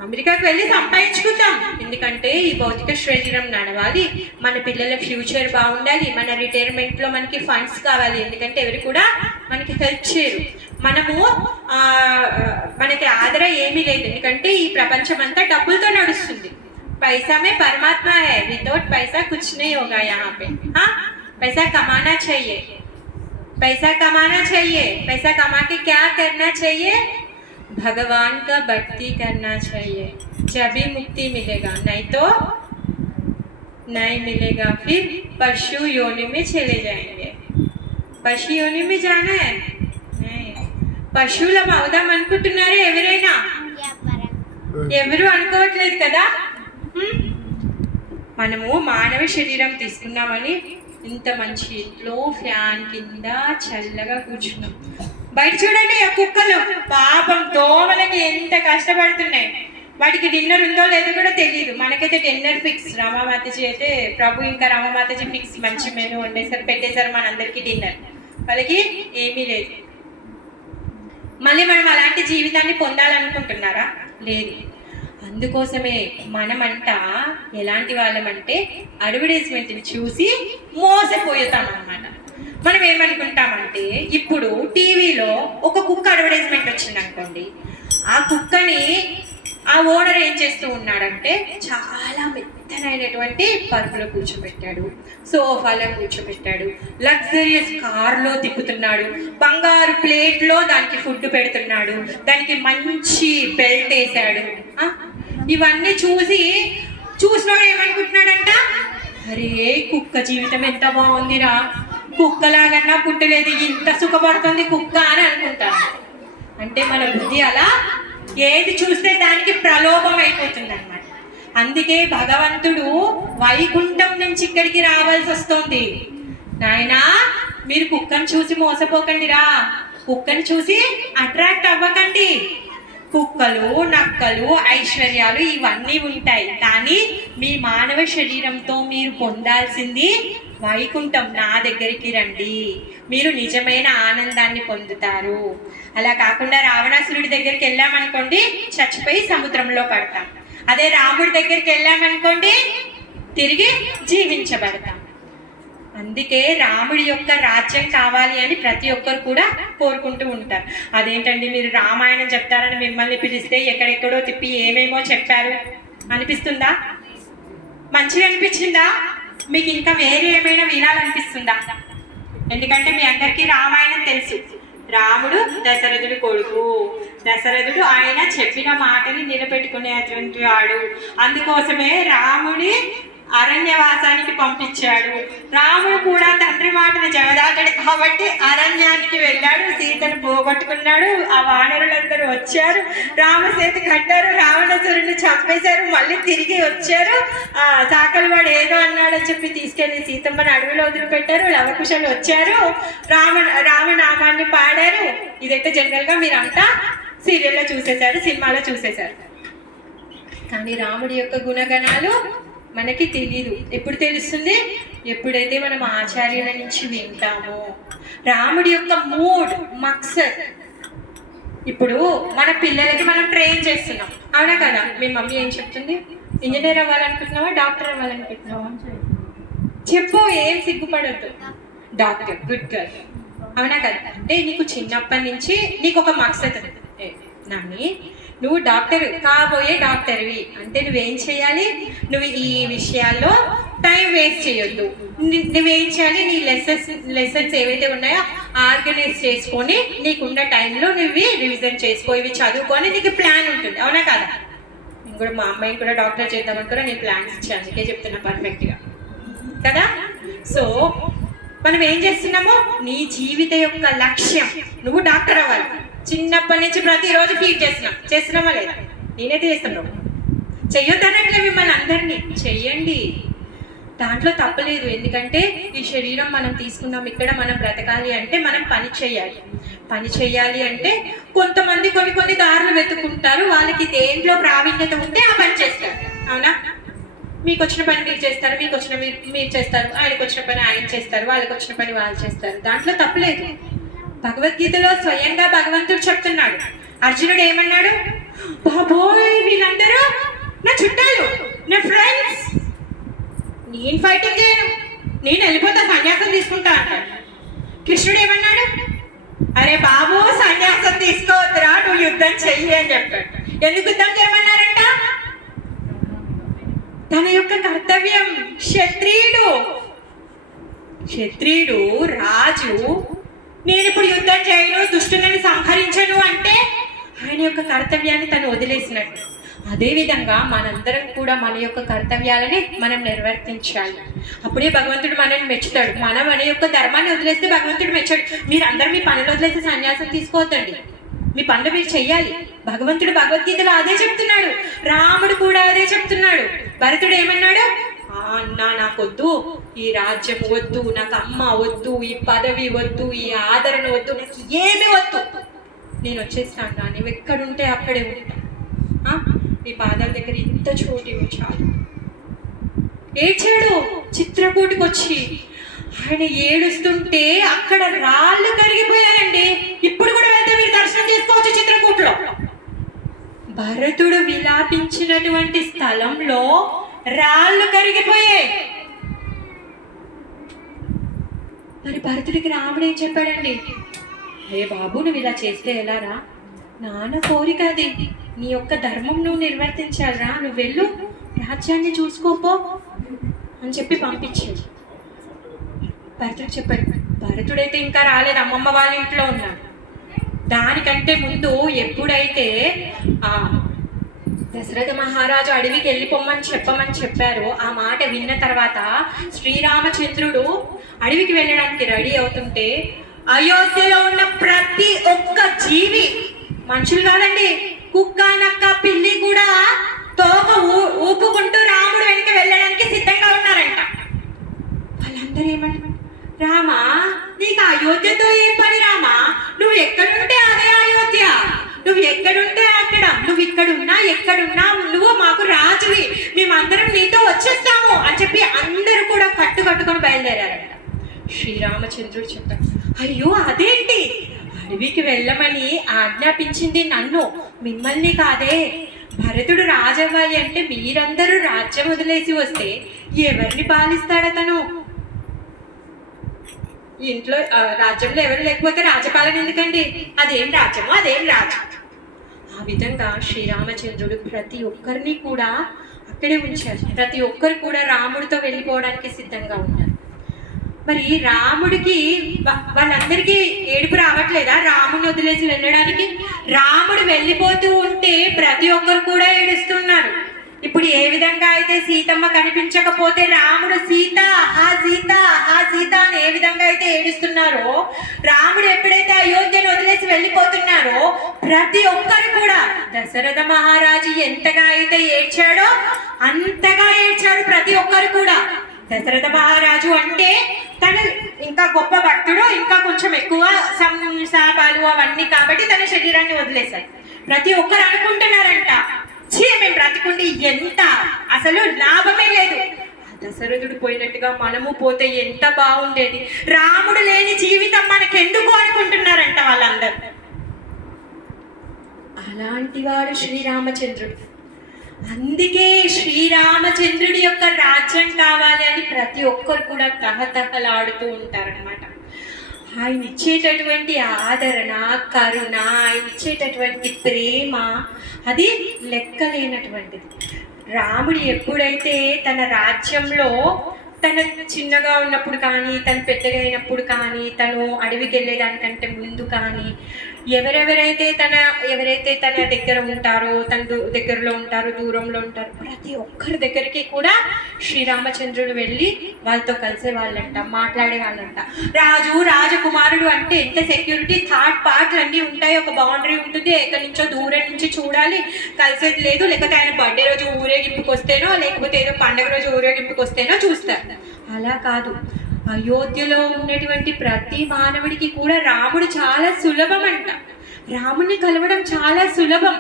అమెరికాకి వెళ్ళి సంపాదించుకుందాం, ఎందుకంటే ఈ భౌతిక శరీరం నడవాలి, మన పిల్లల ఫ్యూచర్ బాగుండాలి, మన రిటైర్మెంట్లో మనకి ఫండ్స్ కావాలి, ఎందుకంటే ఎవరు కూడా మనకి హెల్ప్ చేయరు. మనకి ఆదర ఏమీ లేదు, ఎందుకంటే ఈ ప్రపంచం అంతా డబ్బులతో నడుస్తుంది. पैसा में परमात्मा है, विदाउट पैसा कुछ नहीं होगा यहाँ पे। हाँ, पैसा कमाना चाहिए, पैसा कमाना चाहिए। पैसा कमा के क्या करना चाहिए? भगवान का भक्ति करना चाहिए, जब ही मुक्ति मिलेगा, नहीं तो नहीं मिलेगा। फिर पशु योनि में चले जाएंगे। పశు యోని में जाना है नहीं, పశువులం అవుదాం అనుకుంటున్నారే ఎవరైనా? ఎవరు అనుకోవట్లేదు కదా. మనము మానవ శరీరం తీసుకున్నామని ఇంత మంచి ఇంట్లో ఫ్యాన్ కింద చల్లగా కూర్చున్నాం. బయట చూడండి ఆ కుక్కలు పాపం దోమలకి ఎంత కష్టపడుతున్నాయి. వాటికి డిన్నర్ ఉందో లేదో కూడా తెలియదు. మనకైతే డిన్నర్ ఫిక్స్. రామామాతజీ అయితే ప్రభు ఇంకా రామామాతజీ ఫిక్స్, మంచి మెనూ వండేసారు, పెట్టేశారు మనందరికీ డిన్నర్. వాళ్ళకి ఏమీ లేదు. మళ్ళీ మనం అలాంటి జీవితాన్ని పొందాలనుకుంటున్నారా? లేదు. అందుకోసమే మనమంట ఎలాంటి వాళ్ళమంటే అడ్వర్టైజ్మెంట్ని చూసి మోసపోతాం అన్నమాట. మనం ఏమనుకుంటామంటే, ఇప్పుడు టీవీలో ఒక కుక్క అడ్వర్టైజ్మెంట్ వచ్చింది అనుకోండి, ఆ కుక్కని ఆ ఓనర్ ఏం చేస్తూ ఉన్నాడంటే చాలా మెత్తనైనటువంటి పరుపులో కూర్చోబెట్టాడు, సోఫాలో కూర్చోబెట్టాడు, లగ్జరియస్ కార్లో తిప్పుతున్నాడు, బంగారు ప్లేట్లో దానికి ఫుడ్ పెడుతున్నాడు, దానికి మంచి బెల్ట్ వేసాడు. ఇవన్నీ చూసినోడు ఏమనుకుంటున్నాడంట, అరే కుక్క జీవితం ఎంత బాగుందిరా, కుక్కలాగన్నా పుట్టలేదు, ఇంత సుఖపడుతుంది కుక్క అని అనుకుంటాను. అంటే మన బుద్ధి అలా ఏది చూస్తే దానికి ప్రలోభం అయిపోతుంది అన్నమాట. అందుకే భగవంతుడు వైకుంఠం నుంచి ఇక్కడికి రావాల్సి వస్తుంది. నాయనా మీరు కుక్కను చూసి మోసపోకండిరా, కుక్కను చూసి అట్రాక్ట్ అవ్వకండి. కుక్కలు, నక్కలు, ఐశ్వర్యాలు ఇవన్నీ ఉంటాయి, కానీ మీ మానవ శరీరంతో మీరు పొందాల్సింది వైకుంఠం. నా దగ్గరికి రండి, మీరు నిజమైన ఆనందాన్ని పొందుతారు. అలా కాకుండా రావణాసురుడి దగ్గరికి వెళ్ళామనుకోండి, చచ్చిపోయి సముద్రంలో పడతాం. అదే రాముడి దగ్గరికి వెళ్ళామనుకోండి, తిరిగి జీవించబడతాం. అందుకే రాముడి యొక్క రాజ్యం కావాలి అని ప్రతి ఒక్కరు కూడా కోరుకుంటూ ఉంటారు. అదేంటండి మీరు రామాయణం చెప్తారని మిమ్మల్ని పిలిస్తే ఎక్కడెక్కడో తిప్పి ఏమేమో చెప్పారు అనిపిస్తుందా? మంచిగా అనిపించిందా? మీకు ఇంకా వేరే ఏమైనా వినాలనిపిస్తుందా? ఎందుకంటే మీ అందరికీ రామాయణం తెలుసు. రాముడు దశరథుడి కొడుకు. దశరథుడు ఆయన చెప్పిన మాటని నిలబెట్టుకునేటువంటి వాడు. అందుకోసమే రాముడి అరణ్యవాసానికి పంపించాడు. రాముడు కూడా తండ్రి మాటను జవదాటాడు కాబట్టి అరణ్యానికి వెళ్ళాడు, సీతను పోగొట్టుకున్నాడు. ఆ వానరులందరూ వచ్చారు, రామసేతు కట్టారు, రావణాసురుడిని చంపేశారు, మళ్ళీ తిరిగి వచ్చారు. సాకలివాడు ఏదో అన్నాడని చెప్పి తీసుకెళ్లి సీతమ్మని అడవిలో వదిలిపెట్టారు. లవకుశలు వచ్చారు, రామనామాన్ని పాడారు. ఇదైతే జనరల్గా మీరంతా సీరియల్లో చూసేశారు, సినిమాలో చూసేశారు. కానీ రాముడి యొక్క గుణగణాలు మనకి తెలియదు. ఎప్పుడు తెలుస్తుంది? ఎప్పుడైతే మనం ఆచార్యుల నుంచి వింటామో. రాముడి యొక్క మూడ్, మక్సద్. ఇప్పుడు మన పిల్లలకి మనం ట్రైన్ చేస్తున్నాం, అవునా కదా? మీ మమ్మీ ఏం చెప్తుంది? ఇంజనీర్ అవ్వాలనుకుంటున్నావా, డాక్టర్ అవ్వాలనుకుంటున్నావా? చెప్పు, ఏం సిగ్గుపడద్దు. డాక్టర్, గుడ్ గర్ల్, అవునా కదా? అంటే నీకు చిన్నప్పటి నుంచి నీకు ఒక మక్సద్, నాని నువ్వు డాక్టర్ కాబోయే డాక్టర్వి అంటే నువ్వేం చేయాలి? నువ్వు ఈ విషయాల్లో టైం వేస్ట్ చేయొద్దు. నువ్వేం చేయాలి? నీ లెసన్స్ ఏవైతే ఉన్నాయో ఆర్గనైజ్ చేసుకొని నీకున్న టైంలో నువ్వు రివిజన్ చేసుకో, ఇవి చదువుకొని నీకు ప్లాన్ ఉంటుంది, అవునా కదా? నేను కూడా మా అమ్మాయిని కూడా డాక్టర్ చేద్దామని కూడా నేను ప్లాన్స్ ఇచ్చాను, అందుకే చెప్తున్నా పర్ఫెక్ట్గా కదా. సో మనం ఏం చేస్తున్నామో, నీ జీవిత యొక్క లక్ష్యం నువ్వు డాక్టర్ అవ్వాలి. చిన్నప్పటి నుంచి ప్రతిరోజు ఫీడ్ చేస్తున్నామా లేదా? నేనైతే చేస్తున్నాను. చెయ్యొద్దన్నట్లే మిమ్మల్ని అందరినీ చెయ్యండి, దాంట్లో తప్పలేదు. ఎందుకంటే ఈ శరీరం మనం తీసుకున్నాం, ఇక్కడ మనం బ్రతకాలి అంటే మనం పని చేయాలి. పని చేయాలి అంటే కొంతమంది కొన్ని దారులు వెతుక్కుంటారు, వాళ్ళకి దేంట్లో ప్రావీణ్యత ఉంటే ఆ పని చేస్తారు, అవునా? మీకు వచ్చిన పని మీరు చేస్తారు, మీకు వచ్చిన మీరు చేస్తారు, ఆయనకు వచ్చిన పని ఆయన చేస్తారు, వాళ్ళకి వచ్చిన పని వాళ్ళు చేస్తారు, దాంట్లో తప్పలేదు. భగవద్గీతలో స్వయంగా భగవంతుడు చెప్తున్నాడు. అర్జునుడు ఏమన్నాడు? బాబోయ్ వీళ్ళందరూ నా చుట్టాలు, నా ఫ్రెండ్స్, నేను ఫైటింగ్ చేయను, నేను వెళ్ళిపోతా, సన్యాసం తీసుకుంటా అంటాడు. కృష్ణుడు ఏమన్నాడు? అరే బాబు సన్యాసం తీసుకోవద్దురా, నువ్వు యుద్ధం చెయ్యి అని చెప్పాడు. ఎందుకు యుద్ధం చేయమన్నారంట? తన యొక్క కర్తవ్యం. క్షత్రియుడు రాజు, నేను ఇప్పుడు యుద్ధం చేయను, దుష్టులను సంహరించను అంటే ఆయన యొక్క కర్తవ్యాన్ని తను వదిలేసినట్టు. అదేవిధంగా మనందరం కూడా మన యొక్క కర్తవ్యాలని మనం నిర్వర్తించాలి. అప్పుడే భగవంతుడు మనల్ని మెచ్చుతాడు. మనం మన యొక్క ధర్మాన్ని వదిలేస్తే భగవంతుడు మెచ్చాడు. మీరు అందరూ మీ పనులు వదిలేస్తే సన్యాసం తీసుకోవద్దండి, మీ పనులు మీరు చెయ్యాలి. భగవంతుడు భగవద్గీతలో అదే చెప్తున్నాడు, రాముడు కూడా అదే చెప్తున్నాడు. భరతుడు ఏమన్నాడు? అన్నా నాకొద్దు, ఈ రాజ్యం వద్దు, నాకు అమ్మ వద్దు, ఈ పదవి వద్దు, ఈ ఆదరణ వద్దు, నాకు ఏమి వద్దు, నేను వచ్చేస్తాను, నువ్వు ఎక్కడుంటే అక్కడే ఉంటా, నీ పాదాల దగ్గర ఇంత చోటు చాలు. ఏడ్చాడు చిత్రకూటికి వచ్చి. ఆయన ఏడుస్తుంటే అక్కడ రాళ్ళు కరిగిపోయాయండి. ఇప్పుడు కూడా వెళ్తే మీరు దర్శనం చేసుకోవచ్చు చిత్రకూటలో. భరతుడు విలాపించినటువంటి స్థలంలో రాళ్ళు కరిగిపోయాయి. మరి భరతుడికి రాముడు ఏం చెప్పాడండి? ఏ బాబు, నువ్వు ఇలా చేస్తే ఎలారా? నాన్న కోరిక అది, నీ యొక్క ధర్మం నువ్వు నిర్వర్తించాలరా, నువ్వు వెళ్ళు, రాజ్యాన్ని చూసుకోపో అని చెప్పి పంపించాడు. భరతుడు చెప్పాడు. భరతుడైతే ఇంకా రాలేదు, అమ్మమ్మ వాళ్ళ ఇంట్లో ఉన్నాడు. దానికంటే ముందు ఎప్పుడైతే దశరథ మహారాజు అడవికి వెళ్ళిపోమని చెప్పారు, ఆ మాట విన్న తర్వాత శ్రీరామచంద్రుడు అడవికి వెళ్ళడానికి రెడీ అవుతుంటే అయోధ్యలో ఉన్న ప్రతి ఒక్క జీవి, మనుషులు కాదండి, కుక్క నక్క పిల్లి కూడా తోక ఊపుకుంటూ రాముడు వెనక వెళ్ళడానికి సిద్ధంగా ఉన్నారంట. వాళ్ళందరూ ఏమంటారు? రామా, నీకు అయోధ్యతో ఏం పని రామా? నువ్వు ఎక్కడుంటే అదే అయోధ్య, నువ్వు ఎక్కడుంటే అక్కడ, నువ్వు ఇక్కడున్నా ఎక్కడున్నా నువ్వు మాకు రాజువి, మేమందరం నీతో వచ్చేస్తాము అని చెప్పి అందరూ కూడా కట్టుకొని బయలుదేరారంట. శ్రీరామచంద్రుడు చెప్పారు, అయ్యో అదేంటి, అడవికి వెళ్ళమని ఆజ్ఞాపించింది నన్ను, మిమ్మల్ని కాదే. భరతుడు రాజవ్వాలి అంటే మీరందరూ రాజ్యం వదిలేసి వస్తే ఎవరిని పాలిస్తాడతను? ఇంట్లో రాజ్యంలో ఎవరు లేకపోతే రాజపాలన ఎందుకండి? అదేం రాజ్యమో అదేం రాజు. ఆ విధంగా శ్రీరామచంద్రుడు ప్రతి ఒక్కరిని కూడా అక్కడే ఉంచారు. ప్రతి ఒక్కరు కూడా రాముడితో వెళ్ళిపోవడానికి సిద్ధంగా ఉన్నారు. మరి రాముడికి వాళ్ళందరికీ ఏడుపు రావట్లేదా రాముని వదిలేసి వెళ్ళడానికి? రాముడు వెళ్ళిపోతూ ఉంటే ప్రతి ఒక్కరు కూడా ఏడుస్తున్నారు. ఇప్పుడు ఏ విధంగా అయితే సీతమ్మ కనిపించకపోతే రాముడు సీత అని ఏ విధంగా అయితే ఏడుస్తున్నారో, రాముడు ఎప్పుడైతే అయోధ్యను వదిలేసి వెళ్ళిపోతున్నారో ప్రతి ఒక్కరు కూడా, దశరథ మహారాజు ఎంతగా అయితే ఏడ్చాడో అంతగా ఏడ్చాడు ప్రతి ఒక్కరు కూడా. దశరథ మహారాజు అంటే తను ఇంకా గొప్ప భక్తుడు, ఇంకా కొంచెం ఎక్కువ శాపాలు అవన్నీ కాబట్టి తన శరీరాన్ని వదిలేశాడు. ప్రతి ఒక్కరు అనుకుంటున్నారంట, మేము బ్రతికుండి ఎంత అసలు లాభమే లేదు, దశరథుడు పోయినట్టుగా మనము పోతే ఎంత బాగుండేది, రాముడు లేని జీవితం మనకెందుకు అనుకుంటున్నారంట వాళ్ళందరూ. అలాంటి వాడు శ్రీరామచంద్రుడు. అందుకే శ్రీరామచంద్రుడి యొక్క రాజ్యం కావాలి అని ప్రతి ఒక్కరు కూడా తహతహలాడుతూ ఉంటారనమాట. ఆయన ఇచ్చేటటువంటి ఆదరణ, కరుణ, ఆయన ఇచ్చేటటువంటి ప్రేమ అది లెక్కలేనటువంటిది. రాముడు ఎప్పుడైతే తన రాజ్యంలో తను చిన్నగా ఉన్నప్పుడు కానీ, తను పెద్దగా అయినప్పుడు కానీ, తను అడవికి వెళ్ళేదానికంటే ముందు కానీ, ఎవరైతే తన దగ్గర ఉంటారో, తన దగ్గరలో ఉంటారో, దూరంలో ఉంటారో, ప్రతి ఒక్కరి దగ్గరికి కూడా శ్రీరామచంద్రుడు వెళ్ళి వాళ్ళతో కలిసే వాళ్ళంట, మాట్లాడే వాళ్ళంట. రాజకుమారుడు అంటే ఎంత సెక్యూరిటీ, థర్డ్ పార్ట్లు అన్నీ ఉంటాయి, ఒక బౌండరీ ఉంటుంది, ఎక్కడి నుంచో దూరం నుంచి చూడాలి, కలిసేది లేదు. లేకపోతే ఆయన బర్త్డే రోజు ఊరేగింపుకి వస్తేనో, లేకపోతే ఏదో పండుగ రోజు ఊరేగింపుకి వస్తేనో చూస్తారు. అలా కాదు, అయోధ్యలో ఉన్నటువంటి ప్రతి మానవుడికి కూడా రాముడు చాలా సులభం అంట. రాముడిని కలవడం చాలా సులభం.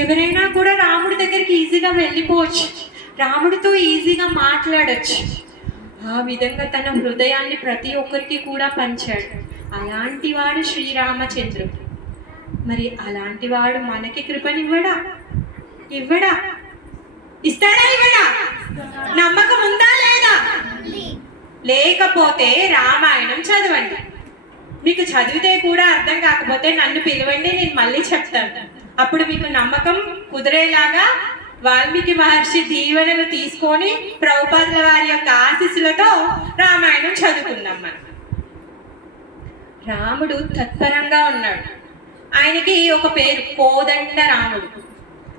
ఎవరైనా కూడా రాముడి దగ్గరికి ఈజీగా వెళ్ళిపోవచ్చు, రాముడితో ఈజీగా మాట్లాడచ్చు. ఆ విధంగా తన హృదయాన్ని ప్రతి ఒక్కరికి కూడా పంచాడు. అలాంటి వాడు శ్రీరామచంద్రుడు. మరి అలాంటి వాడు మనకి కృపనివ్వడా? ఇస్తాడా? ఇవ్వడా? నమ్మకం ఉందా లేదా? లేకపోతే రామాయణం చదవండి. మీకు చదివితే కూడా అర్థం కాకపోతే నన్ను పిలవండి, నేను మళ్ళీ చెప్తాను. అప్పుడు మీకు నమ్మకం కుదిరేలాగా వాల్మీకి మహర్షి దీవెనలు తీసుకొని ప్రభుపాదుల వారి యొక్క ఆశీస్సులతో రామాయణం చదువుకుందాం మనం. రాముడు తత్పరంగా ఉన్నాడు. ఆయనకి ఒక పేరు కోదండ రాముడు.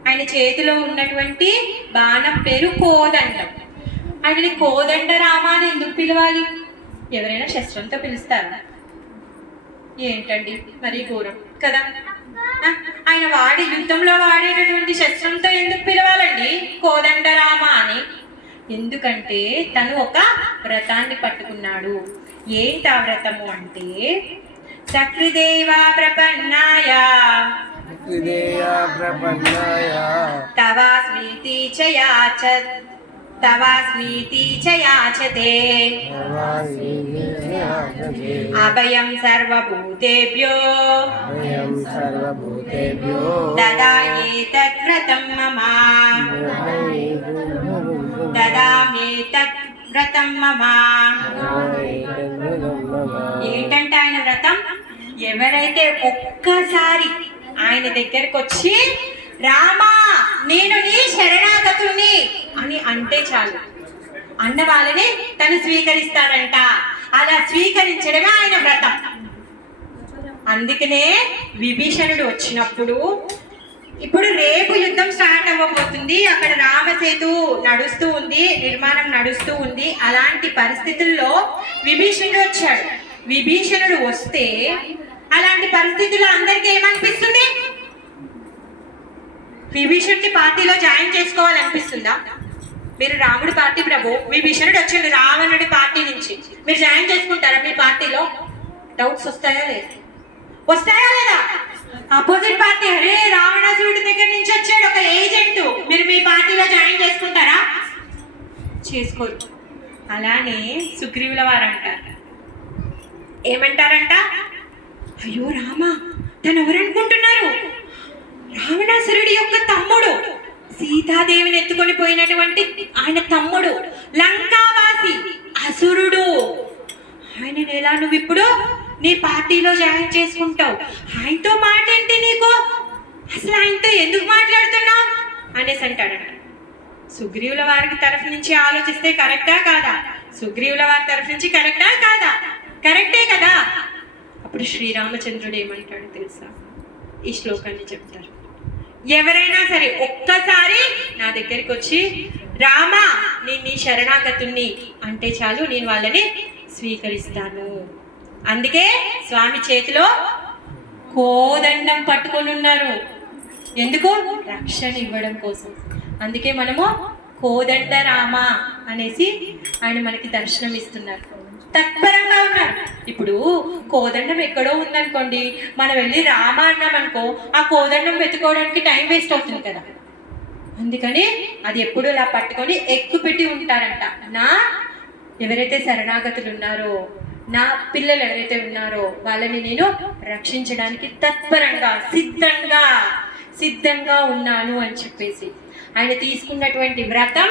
ఆయన చేతిలో ఉన్నటువంటి బాణం పేరు కోదండం. ఆయనని కోదండ రామ అని ఎందుకు పిలవాలి? ఎవరైనా శస్త్రంతో పిలుస్తారా? ఏంటండి మరి ఘోరం కదా. ఆయన యుద్ధంలో వాడేటటువంటి శస్త్రంతో ఎందుకు పిలవాలండి కోదండ రామ అని? ఎందుకంటే తను ఒక వ్రతాన్ని పట్టుకున్నాడు. ఏంటి ఆ వ్రతము అంటే సకృదేవా ప్రపన్నాయ తవాస్మీతి చ యాచతే అభయం సర్వభూతేభ్యో దదాయేతత్ వ్రతం మమ ఏంటంటే ఆయన వ్రతం, ఎవరైతే ఒక్కసారి ఆయన దగ్గరకు వచ్చి రామా నేను నీ శరణాగతుని అని అంటే చాలు, అన్న వాళ్ళని తను స్వీకరిస్తాడంట. అలా స్వీకరించడమే ఆయన వ్రతం. అందుకనే విభీషణుడు వచ్చినప్పుడు, ఇప్పుడు రేపు యుద్ధం స్టార్ట్ అవ్వబోతుంది, అక్కడ రామసేతు నడుస్తూ ఉంది, నిర్మాణం నడుస్తూ ఉంది. అలాంటి పరిస్థితుల్లో విభీషణుడు వచ్చాడు. విభీషణుడు వస్తే అలాంటి పరిస్థితుల్లో అందరికీ ఏమనిపిస్తుంది? విభీషణుడి పార్టీలో జాయిన్ చేసుకోవాలనిపిస్తుందా? మీరు రాముడి పార్టీ ప్రభు, విభీషణుడు వచ్చిండు రావణుడి పార్టీ నుంచి, మీరు జాయిన్ చేసుకుంటారా మీ పార్టీలో? డౌట్స్ వస్తాయా లేదా? వస్తాయా లేదా? అపోజిట్ పార్టీ, అరే రావణాసురుడి దగ్గర నుంచి వచ్చాడు ఒక ఏజెంట్, మీరు మీ పార్టీలో జాయిన్ చేసుకుంటారా? చేసుకోరు. అలానే సుగ్రీవుల వారు అంటారు, ఏమంటారంట? అయ్యో రామా తను ఎవరనుకుంటున్నారు? రావణాసురుడి యొక్క తమ్ముడు, సీతాదేవిని ఎత్తుకొని పోయినటువంటి ఆయన తమ్ముడు, లంకావాసి అసురుడు. ఆయనని ఎలా నువ్వు ఇప్పుడు నీ పార్టీలో జాయిన్ చేసుకుంటావు? ఆయనతో మాట ఏంటి నీకు? అసలు ఆయనతో ఎందుకు మాట్లాడుతున్నావు అనేసి అంటాడట. సుగ్రీవుల వారికి తరఫు నుంచి ఆలోచిస్తే కరెక్టా కాదా? సుగ్రీవుల వారి తరఫు నుంచి కరెక్టా కాదా? కరెక్టే కదా. అప్పుడు శ్రీరామచంద్రుడు ఏమంటాడు తెలుసా? ఈ శ్లోకాన్ని చెప్తారు. ఎవరైనా సరే ఒక్కసారి నా దగ్గరికి వచ్చి రామా నేను నీ శరణాగతుణ్ణి అంటే చాలు, నేను వాళ్ళని స్వీకరిస్తాను. అందుకే స్వామి చేతిలో కోదండం పట్టుకొని ఉన్నారు. ఎందుకు? రక్షణ ఇవ్వడం కోసం. అందుకే మనము కోదండ రామ అనేసి ఆయన మనకి దర్శనం ఇస్తున్నారు. తత్పరంగా ఉన్నారు. ఇప్పుడు కోదండం ఎక్కడో ఉందనుకోండి, మనం వెళ్ళి రామ అన్నామనుకో, ఆ కోదండం వెతుకోవడానికి టైం వేస్ట్ అవుతుంది కదా. అందుకని అది ఎప్పుడు ఇలా పట్టుకొని ఎక్కుపెట్టి ఉంటారంట. ఎవరైతే శరణాగతులు ఉన్నారో, నా పిల్లలు ఎవరైతే ఉన్నారో వాళ్ళని నేను రక్షించడానికి తత్పరంగా సిద్ధంగా ఉన్నాను అని చెప్పేసి ఆయన తీసుకున్నటువంటి వ్రతం.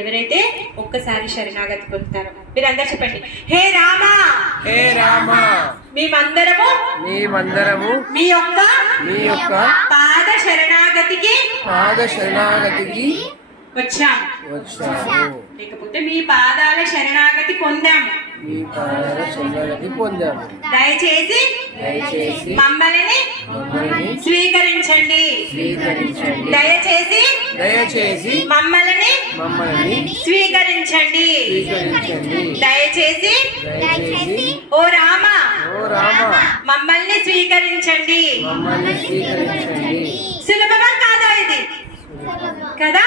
ఎవరైతే ఒక్కసారి శరణాగతి పొందుతారో, మీరు అందరు చెప్పండి, హే రామా, హే రామా, మేమందరము మీ యొక్క పాద శరణాగతికి వచ్చాము. లేకపోతే మీ పాదాల శరణాగతి పొందాము. దయచేసి మమ్మల్ని స్వీకరించండి. దయచేసి మమ్మల్ని స్వీకరించండి. దయచేసి ఓ రామ మమ్మల్ని స్వీకరించండి. సులభమా కాదా ఇది? కదా,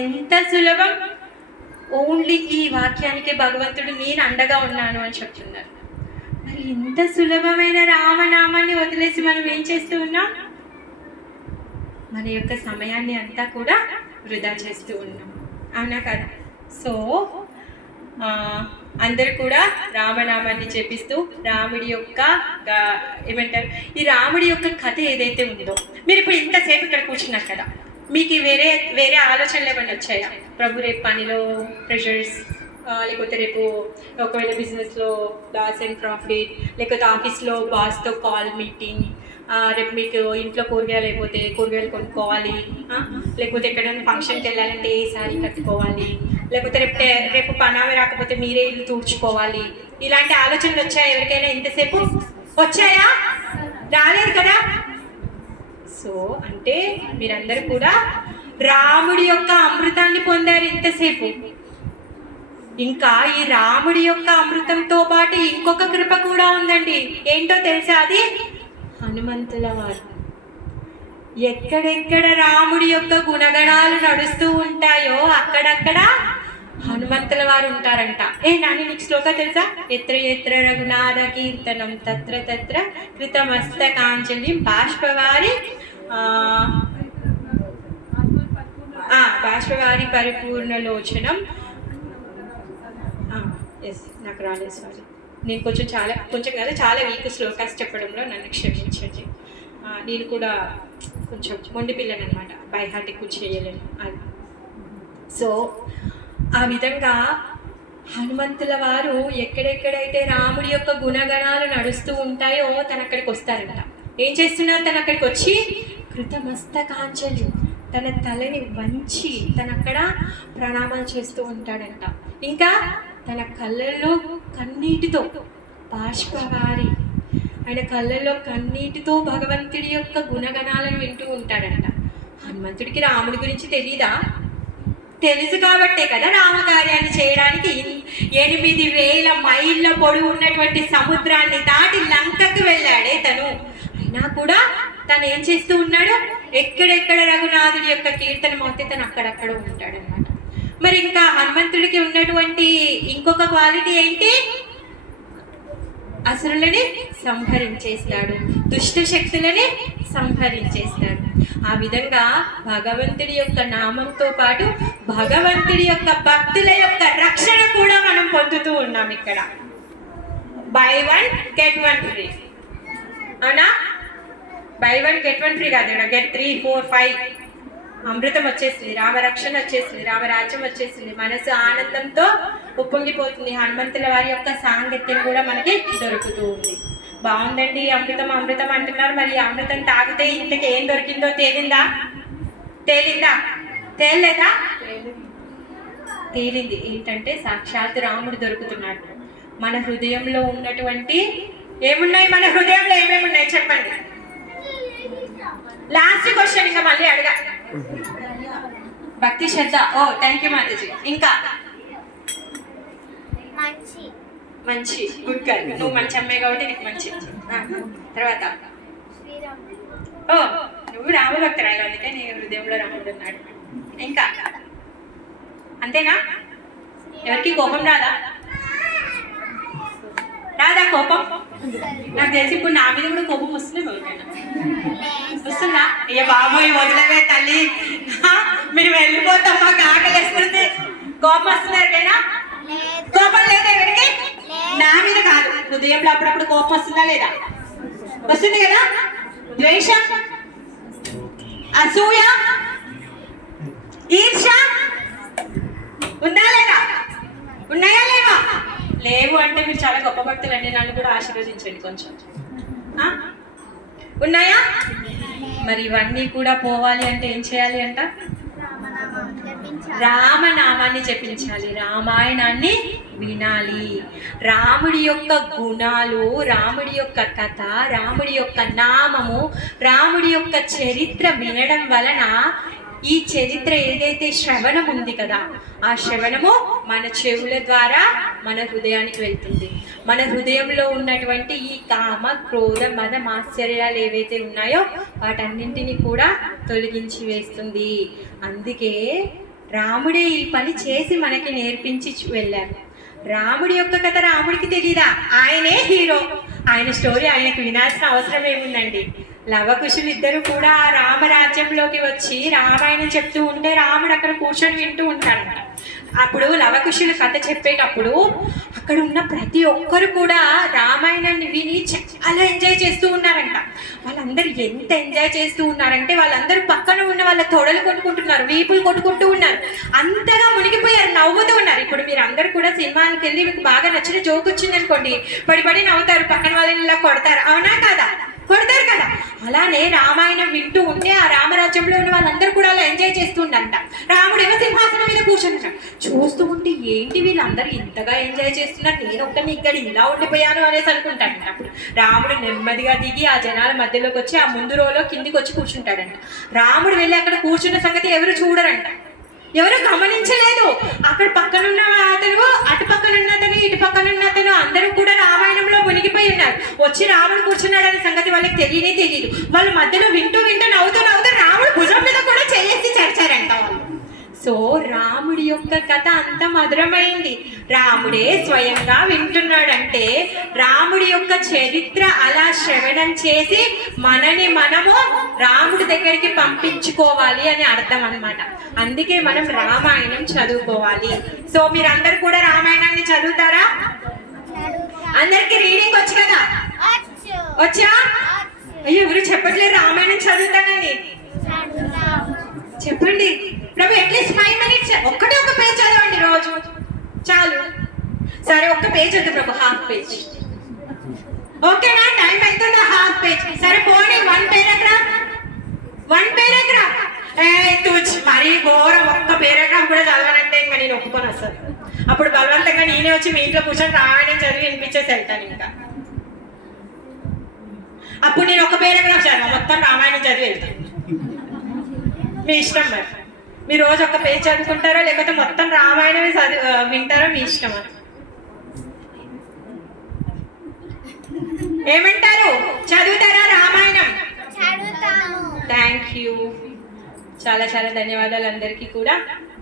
ఎంత సులభం. ఓన్లీ ఈ వాక్యానికి భగవంతుడు నేను అండగా ఉన్నాను అని చెప్తున్నారు. మరి ఇంత సులభమైన రామనామాన్ని వదిలేసి మనం ఏం చేస్తూ ఉన్నాం? మన యొక్క సమయాన్ని అంతా కూడా వృధా చేస్తూ ఉన్నాం, అవునా కదా? సో అందరు కూడా రామనామాన్ని చెప్పిస్తూ రాముడి యొక్క ఏమంటారు, ఈ రాముడి యొక్క కథ ఏదైతే ఉందో, మీరు ఇప్పుడు ఇంతసేపు ఇక్కడ కూర్చున్నారు కదా, మీకు వేరే ఆలోచనలు ఏమైనా వచ్చాయా? ప్రభు రేపు పనిలో ప్రెషర్స్, లేకపోతే రేపు ఒకవేళ బిజినెస్లో లాస్ అండ్ ప్రాఫిట్, లేకపోతే ఆఫీస్లో బాస్తో కాల్ మీటింగ్, రేపు మీకు ఇంట్లో కూరగాయలు అయిపోతే కూరగాయలు కొనుక్కోవాలి, లేకపోతే ఎక్కడైనా ఫంక్షన్కి వెళ్ళాలంటే ఏ సారీ కట్టుకోవాలి, లేకపోతే రేపు పనామే రాకపోతే మీరే ఇల్లు తుడుచుకోవాలి. ఇలాంటి ఆలోచనలు వచ్చాయా ఎవరికైనా ఇంతసేపు? వచ్చాయా? రాలేదు కదా. సో అంటే మీరందరూ కూడా రాముడి యొక్క అమృతాన్ని పొందారు ఇంతసేపు. ఇంకా ఈ రాముడి యొక్క అమృతంతో పాటు ఇంకొక కృప కూడా ఉందండి. ఏంటో తెలుసా? అది హనుమంతుల వారు. ఎక్కడెక్కడ రాముడి యొక్క గుణగణాలు నడుస్తూ ఉంటాయో అక్కడక్కడ హనుమంతుల వారు ఉంటారంట. నాని నీకు శ్లోక తెలుసా? ఎత్ర ఎత్ర రఘునాథ కీర్తనం తత్ర తత్ర కృతమస్తకాంజలి బాష్పవారి బాష్పవారి పరిపూర్ణలోచనం. ఎస్, నాకు రాలేదు, సారీ. నేను కొంచెం కదా చాలా వీక్ శ్లోకాస్ చెప్పడంలో నన్ను క్షమించండి. నేను కూడా కొంచెం మొండి పిల్లని అనమాట, బై హార్ట్ ఎక్కువ చేయలేను అది. సో ఆ విధంగా హనుమంతుల వారు ఎక్కడెక్కడైతే రాముడి యొక్క గుణగణాలు నడుస్తూ ఉంటాయో తను అక్కడికి వస్తారంట. ఏం చేస్తున్నారు? తను అక్కడికి వచ్చి కృతమస్తకాంజలి, తన తలని వంచి తను అక్కడ ప్రణామాలు చేస్తూ ఉంటాడంట. ఇంకా తన కళ్ళల్లో కన్నీటితో బాష్పవారి, ఆయన కళ్ళల్లో కన్నీటితో భగవంతుడి యొక్క గుణగణాలను వింటూ ఉంటాడంట. హనుమంతుడికి రాముడి గురించి తెలీదా? తెలుసు కాబట్టే కదా రామకార్యాన్ని చేయడానికి 8,000 మైళ్ళ పొడవు ఉన్నటువంటి సముద్రాన్ని దాటి లంకకు వెళ్ళాడే తను. అయినా కూడా తను ఏం చేస్తూ ఉన్నాడు? ఎక్కడెక్కడ రఘునాథుడి యొక్క కీర్తన మోతే తను అక్కడక్కడ ఉంటాడనమాట. మరి ఇంకా హనుమంతుడికి ఉన్నటువంటి ఇంకొక క్వాలిటీ ఏంటి? అసురులని సంహరించేస్తాడు, దుష్ట శక్తులని సంహరించేస్తాడు. ఆ విధంగా భగవంతుడి యొక్క నామంతో పాటు భగవంతుడి యొక్క భక్తుల యొక్క రక్షణ కూడా మనం పొందుతూ ఉన్నాం ఇక్కడ. By 1 get 1 free. అవునా? బై 1 get 1 ఫ్రీ కాదు, ఇక్కడ get 3, 4, 5 అమృతం వచ్చేసింది, రామరక్షణ వచ్చేసింది, రామరాజ్యం వచ్చేసింది. మనసు ఆనందంతో ఉప్పొంగిపోతుంది. హనుమంతుల వారి యొక్క సాంగత్యం కూడా మనకి దొరుకుతూ ఉంది. బాగుందండి. అమృతం అమృతం అంటున్నారు. మరి అమృతం తాగితే ఇంతకు ఏం దొరికిందో తేలిందా? తేలేదా? తేలింది. ఏంటంటే సాక్షాత్ రాముడు దొరుకుతున్నాడు. మన హృదయంలో ఉన్నటువంటి ఏమున్నాయి? మన హృదయంలో ఏమేమి ఉన్నాయి చెప్పండి. లాస్ట్ క్వశ్చన్ ఇంకా మళ్ళీ అడగా. భక్తి, శ్రద్ధ. ఓ థ్యాంక్ యూ మాతాజీ. ఇంకా మంచి, గుడ్ గర్ల్. నువ్వు మంచి అమ్మాయి కాబట్టి నీకు మంచి. తర్వాత ఓ నువ్వు రామభక్తురాలు, అందుకే నీ హృదయంలో రాముడు ఉన్నాడు. ఇంకా అంతేనా? ఎవరికి కోపం రాదా? కోపం? నాకు తెలిసి ఇప్పుడు నా మీద కూడా కోపం వస్తుంది. ఎవరికైనా వస్తుందా? అయ్యా బాబోయ్ వదిలేవే తల్లి, మీరు వెళ్ళిపోతాం, మాకు ఆకలిస్తుంది. కోపం వస్తుంది ఎవరికైనా? కోపం లేదా ఎవరికి? నా మీద కాదు, హృదయంలో అప్పుడప్పుడు కోపం వస్తుందా లేదా? వస్తుంది కదా. ద్వేషం, అసూయ, ఈర్ష ఉందా లేదా? ఉన్నాయా లేవా? లేవు అంటే మీరు చాలా గొప్ప భక్తులు అండి. నన్ను కూడా ఆశీర్వదించండి కొంచెం. ఉన్నాయా? మరి ఇవన్నీ కూడా పోవాలి అంటే ఏం చేయాలి అంట? రామనామాన్ని జపించాలి, రామాయణాన్ని వినాలి. రాముడి యొక్క గుణాలు, రాముడి యొక్క కథ, రాముడి యొక్క నామము, రాముడి యొక్క చరిత్ర వినడం వలన ఈ చరిత్ర ఏదైతే శ్రవణం ఉంది కదా, ఆ శ్రవణము మన చెవుల ద్వారా మన హృదయానికి వెళ్తుంది. మన హృదయంలో ఉన్నటువంటి ఈ కామ, క్రోధ, మద, మాత్సర్యాలు ఏవైతే ఉన్నాయో వాటన్నింటినీ కూడా తొలగించి వేస్తుంది. అందుకే రాముడే ఈ పని చేసి మనకి నేర్పించి వెళ్ళారు. రాముడి యొక్క కథ రాముడికి తెలీదా? ఆయనే హీరో. ఆయన స్టోరీ ఆయనకు వినాల్సిన అవసరం ఏముందండి? లవకుశులు ఇద్దరు కూడా రామరాజ్యంలోకి వచ్చి రామాయణం చెప్తూ ఉంటే రాముడు అక్కడ కూర్చొని వింటూ ఉంటాడంట. అప్పుడు లవకుశులు కథ చెప్పేటప్పుడు అక్కడ ఉన్న ప్రతి ఒక్కరు కూడా రామాయణాన్ని విని చాలా ఎంజాయ్ చేస్తూ ఉన్నారంట. వాళ్ళందరూ ఎంత ఎంజాయ్ చేస్తూ ఉన్నారంటే వాళ్ళందరూ పక్కన ఉన్న వాళ్ళ తొడలు కొట్టుకుంటున్నారు, వీపులు కొట్టుకుంటూ ఉన్నారు, అంతగా మునిగిపోయారు, నవ్వుతూ ఉన్నారు. ఇప్పుడు మీరు అందరు కూడా సినిమాకి వెళ్ళి మీకు బాగా నచ్చిన జోక్ వచ్చింది అనుకోండి, పడి నవ్వుతారు, పక్కన వాళ్ళని ఇలా కొడతారు, అవునా కాదా? కొడతారు కదా. అలానే రామాయణం వింటూ ఉంటే ఆ రామరాజ్యంలో ఉన్న వాళ్ళందరూ కూడా అలా ఎంజాయ్ చేస్తుండంట. రాముడేమో సింహాసనం మీద కూర్చుంటాడు. చూస్తూ ఉంటే ఏంటి వీళ్ళందరూ ఇంతగా ఎంజాయ్ చేస్తున్నారు, నేను ఒక్కని ఇక్కడ ఇలా ఉండిపోయాను అనేసి అనుకుంటాడంట. అప్పుడు రాముడు నెమ్మదిగా దిగి ఆ జనాల మధ్యలోకి వచ్చి ఆ ముందు రోలో కిందికి వచ్చి కూర్చుంటాడంట. రాముడు వెళ్ళి అక్కడ కూర్చున్న సంగతి ఎవరు చూడరంట, ఎవరు గమనించలేదు. అక్కడ పక్కనున్న అతను, అటు పక్కనున్న అతను, ఇటు పక్కనున్న అతను అందరూ కూడా రామాయణంలో మునిగిపోయి ఉన్నారు. వచ్చి రాముడు కూర్చున్నాడు అనే సంగతి వాళ్ళకి తెలియదు. వాళ్ళు మధ్యలో వింటూ నవ్వుతూ రాముడు భుజం మీద కూడా చేసి చర్చారంట వాళ్ళు. సో రాముడి యొక్క కథ అంత మధురమైంది. రాముడే స్వయంగా వింటున్నాడంటే రాముడి యొక్క చరిత్ర అలా శ్రవణం చేసి మనము రాముడి దగ్గరికి పంపించుకోవాలి అని అర్థం అన్నమాట. అందుకే మనం రామాయణం చదువుకోవాలి. సో మీరందరూ కూడా రామాయణాన్ని చదువుతారా? అందరికి రీడింగ్ వచ్చు కదా? వచ్చా? అయ్యో ఎవరు చెప్పట్లేదు రామాయణం చదువుతానని. చెప్పండి ప్రభు, అట్లీస్ట్ 5 minutes ఒక్కటే ఒక పేజ్ చదవండి రోజు చాలు. సరే ఒక్క పేజ్ వద్దు ప్రభు, హాఫ్ పేజ్ ఓకేనా? టైం అవుతుందా? హాఫ్ పేజ్ సరే పోనీ. 1 paragraph మరీ ఘోరం. ఒక్క పేరాగ్రాఫ్ కూడా చదవనంటే ఇంకా నేను ఒప్పుకొని వస్తాను. అప్పుడు బలవంతంగా నేనే వచ్చి మీ ఇంట్లో కూర్చొని రామాయణం చదివి వినిపించేసి వెళ్తాను. ఇంకా అప్పుడు నేను ఒక పేరాగ్రాఫ్ చదవ, మొత్తం రామాయణం చదివి వెళ్తాను. మీ ఇష్టం. మరి మీరు రోజు ఒక పేజ్ చదువుకుంటారో లేకపోతే మొత్తం రామాయణమే వింటారో మీ ఇష్టం. ఏమంటారు? చదువుతారా రామాయణం? థ్యాంక్ యూ, చాలా చాలా ధన్యవాదాలు అందరికీ కూడా.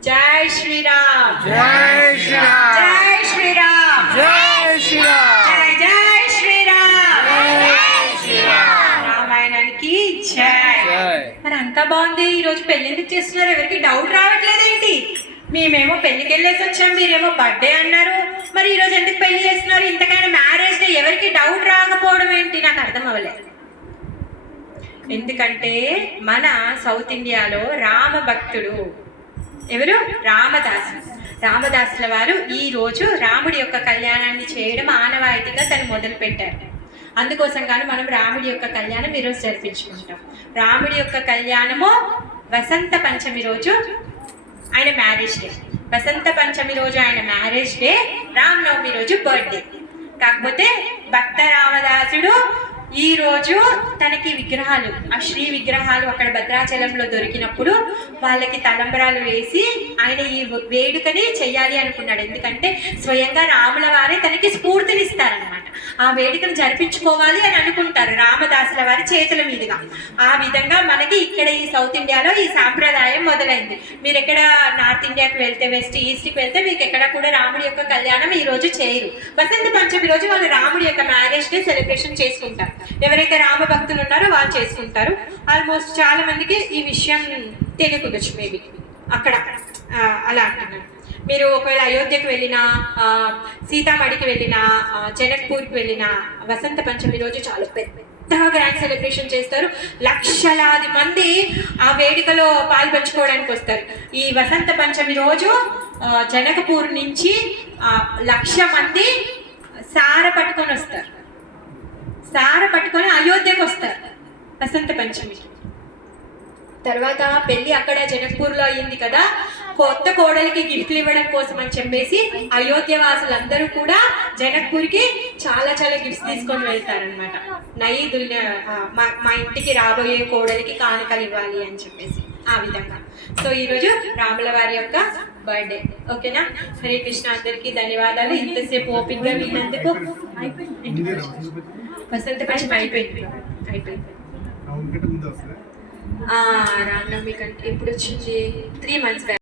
జై శ్రీరామ్, జై శ్రీరామ్, జై శ్రీరామ్, జై శ్రీరామ్, జై శ్రీరామ్, జై శ్రీరామ్. రామాయణానికి జై. మరి అంతా బాగుంది. ఈ రోజు పెళ్లి ఎందుకు చేస్తున్నారు? ఎవరికి డౌట్ రావట్లేదేంటి? మేమేమో పెళ్లికి వెళ్ళేసి వచ్చాం, మీరేమో బర్త్డే అన్నారు. మరి ఈ రోజు ఎందుకు పెళ్లి చేస్తున్నారు? ఇంతకైనా మ్యారేజ్ డే ఎవరికి డౌట్ రాకపోవడం ఏంటి? నాకు అర్థం అవ్వలేదు. ఎందుకంటే మన సౌత్ ఇండియాలో రామ భక్తుడు ఎవరు? రామదాసుల వారు ఈ రోజు రాముడి యొక్క కళ్యాణాన్ని చేయడం ఆనవాయితీగా తను మొదలు పెట్టారు. అందుకోసం కానీ మనం రాముడి యొక్క కళ్యాణం ఈరోజు జరిపించుకుంటాం. రాముడి యొక్క కళ్యాణము వసంత పంచమి రోజు ఆయన మ్యారేజ్ డే. వసంత పంచమి రోజు ఆయన మ్యారేజ్ డే, రామనవమి రోజు బర్త్డే. కాకపోతే భక్త రామదాసుడు ఈ రోజు తనకి విగ్రహాలు, ఆ శ్రీ విగ్రహాలు అక్కడ భద్రాచలంలో దొరికినప్పుడు వాళ్ళకి తలంబరాలు వేసి ఆయన ఈ వేడుకని చెయ్యాలి అనుకున్నాడు. ఎందుకంటే స్వయంగా రాముల వారే తనకి స్ఫూర్తినిస్తారనమాట. ఆ వేడుకను జరిపించుకోవాలి అని అనుకుంటారు రామదాసుల వారి చేతుల మీదుగా. ఆ విధంగా మనకి ఇక్కడ ఈ సౌత్ ఇండియాలో ఈ సాంప్రదాయం మొదలైంది. మీరు ఎక్కడ నార్త్ ఇండియాకి వెళ్తే, వెస్ట్ ఈస్ట్కి వెళ్తే మీకు ఎక్కడ కూడా రాముడి యొక్క కళ్యాణం ఈ రోజు చేయరు. వసంత పంచమి రోజు వాళ్ళు రాముడి యొక్క మ్యారేజ్ డే సెలబ్రేషన్ చేసుకుంటారు. ఎవరైతే రామ భక్తులు ఉన్నారో వాళ్ళు చేసుకుంటారు. ఆల్మోస్ట్ చాలా మందికి ఈ విషయం తెలియకుండొచ్చు, మేబీ అక్కడ అలా అంటున్నారు. మీరు ఒకవేళ అయోధ్యకు వెళ్ళినా, సీతామఢికి వెళ్ళినా, జనక్పూర్కి వెళ్ళినా వసంత పంచమి రోజు చాలా పెద్దగా గ్రాండ్ సెలబ్రేషన్ చేస్తారు. లక్షలాది మంది ఆ వేడుకలో పాల్పంచుకోవడానికి వస్తారు. ఈ వసంత పంచమి రోజు జనకపూర్ నుంచి 1,00,000 మంది సార పట్టుకొని వస్తారు. సార పట్టుకొని అయోధ్యకు వస్తారు వసంత పంచమికి. తర్వాత పెళ్లి అక్కడ జనక్పూర్లో అయ్యింది కదా, కొత్త కోడలికి గిఫ్ట్లు ఇవ్వడం కోసం అని చెప్పేసి అయోధ్య వాసులందరూ కూడా జనక్పూర్కి చాలా చాలా గిఫ్ట్స్ తీసుకొని వెళ్తారనమాట. మా ఇంటికి రాబోయే కోడలికి కానుకలు ఇవ్వాలి అని చెప్పేసి ఆ విధంగా. సో ఈరోజు రాముల వారి యొక్క బర్త్డే. ఓకేనా? హరే కృష్ణ, అందరికీ ధన్యవాదాలు. ఇంతసేపు ఓపిక్గా విన్నందుకు. వసంత పంచమి అయిపోయింది. రామనవమి కంటే ఎప్పుడు వచ్చింది? 3 months బ్యాక్.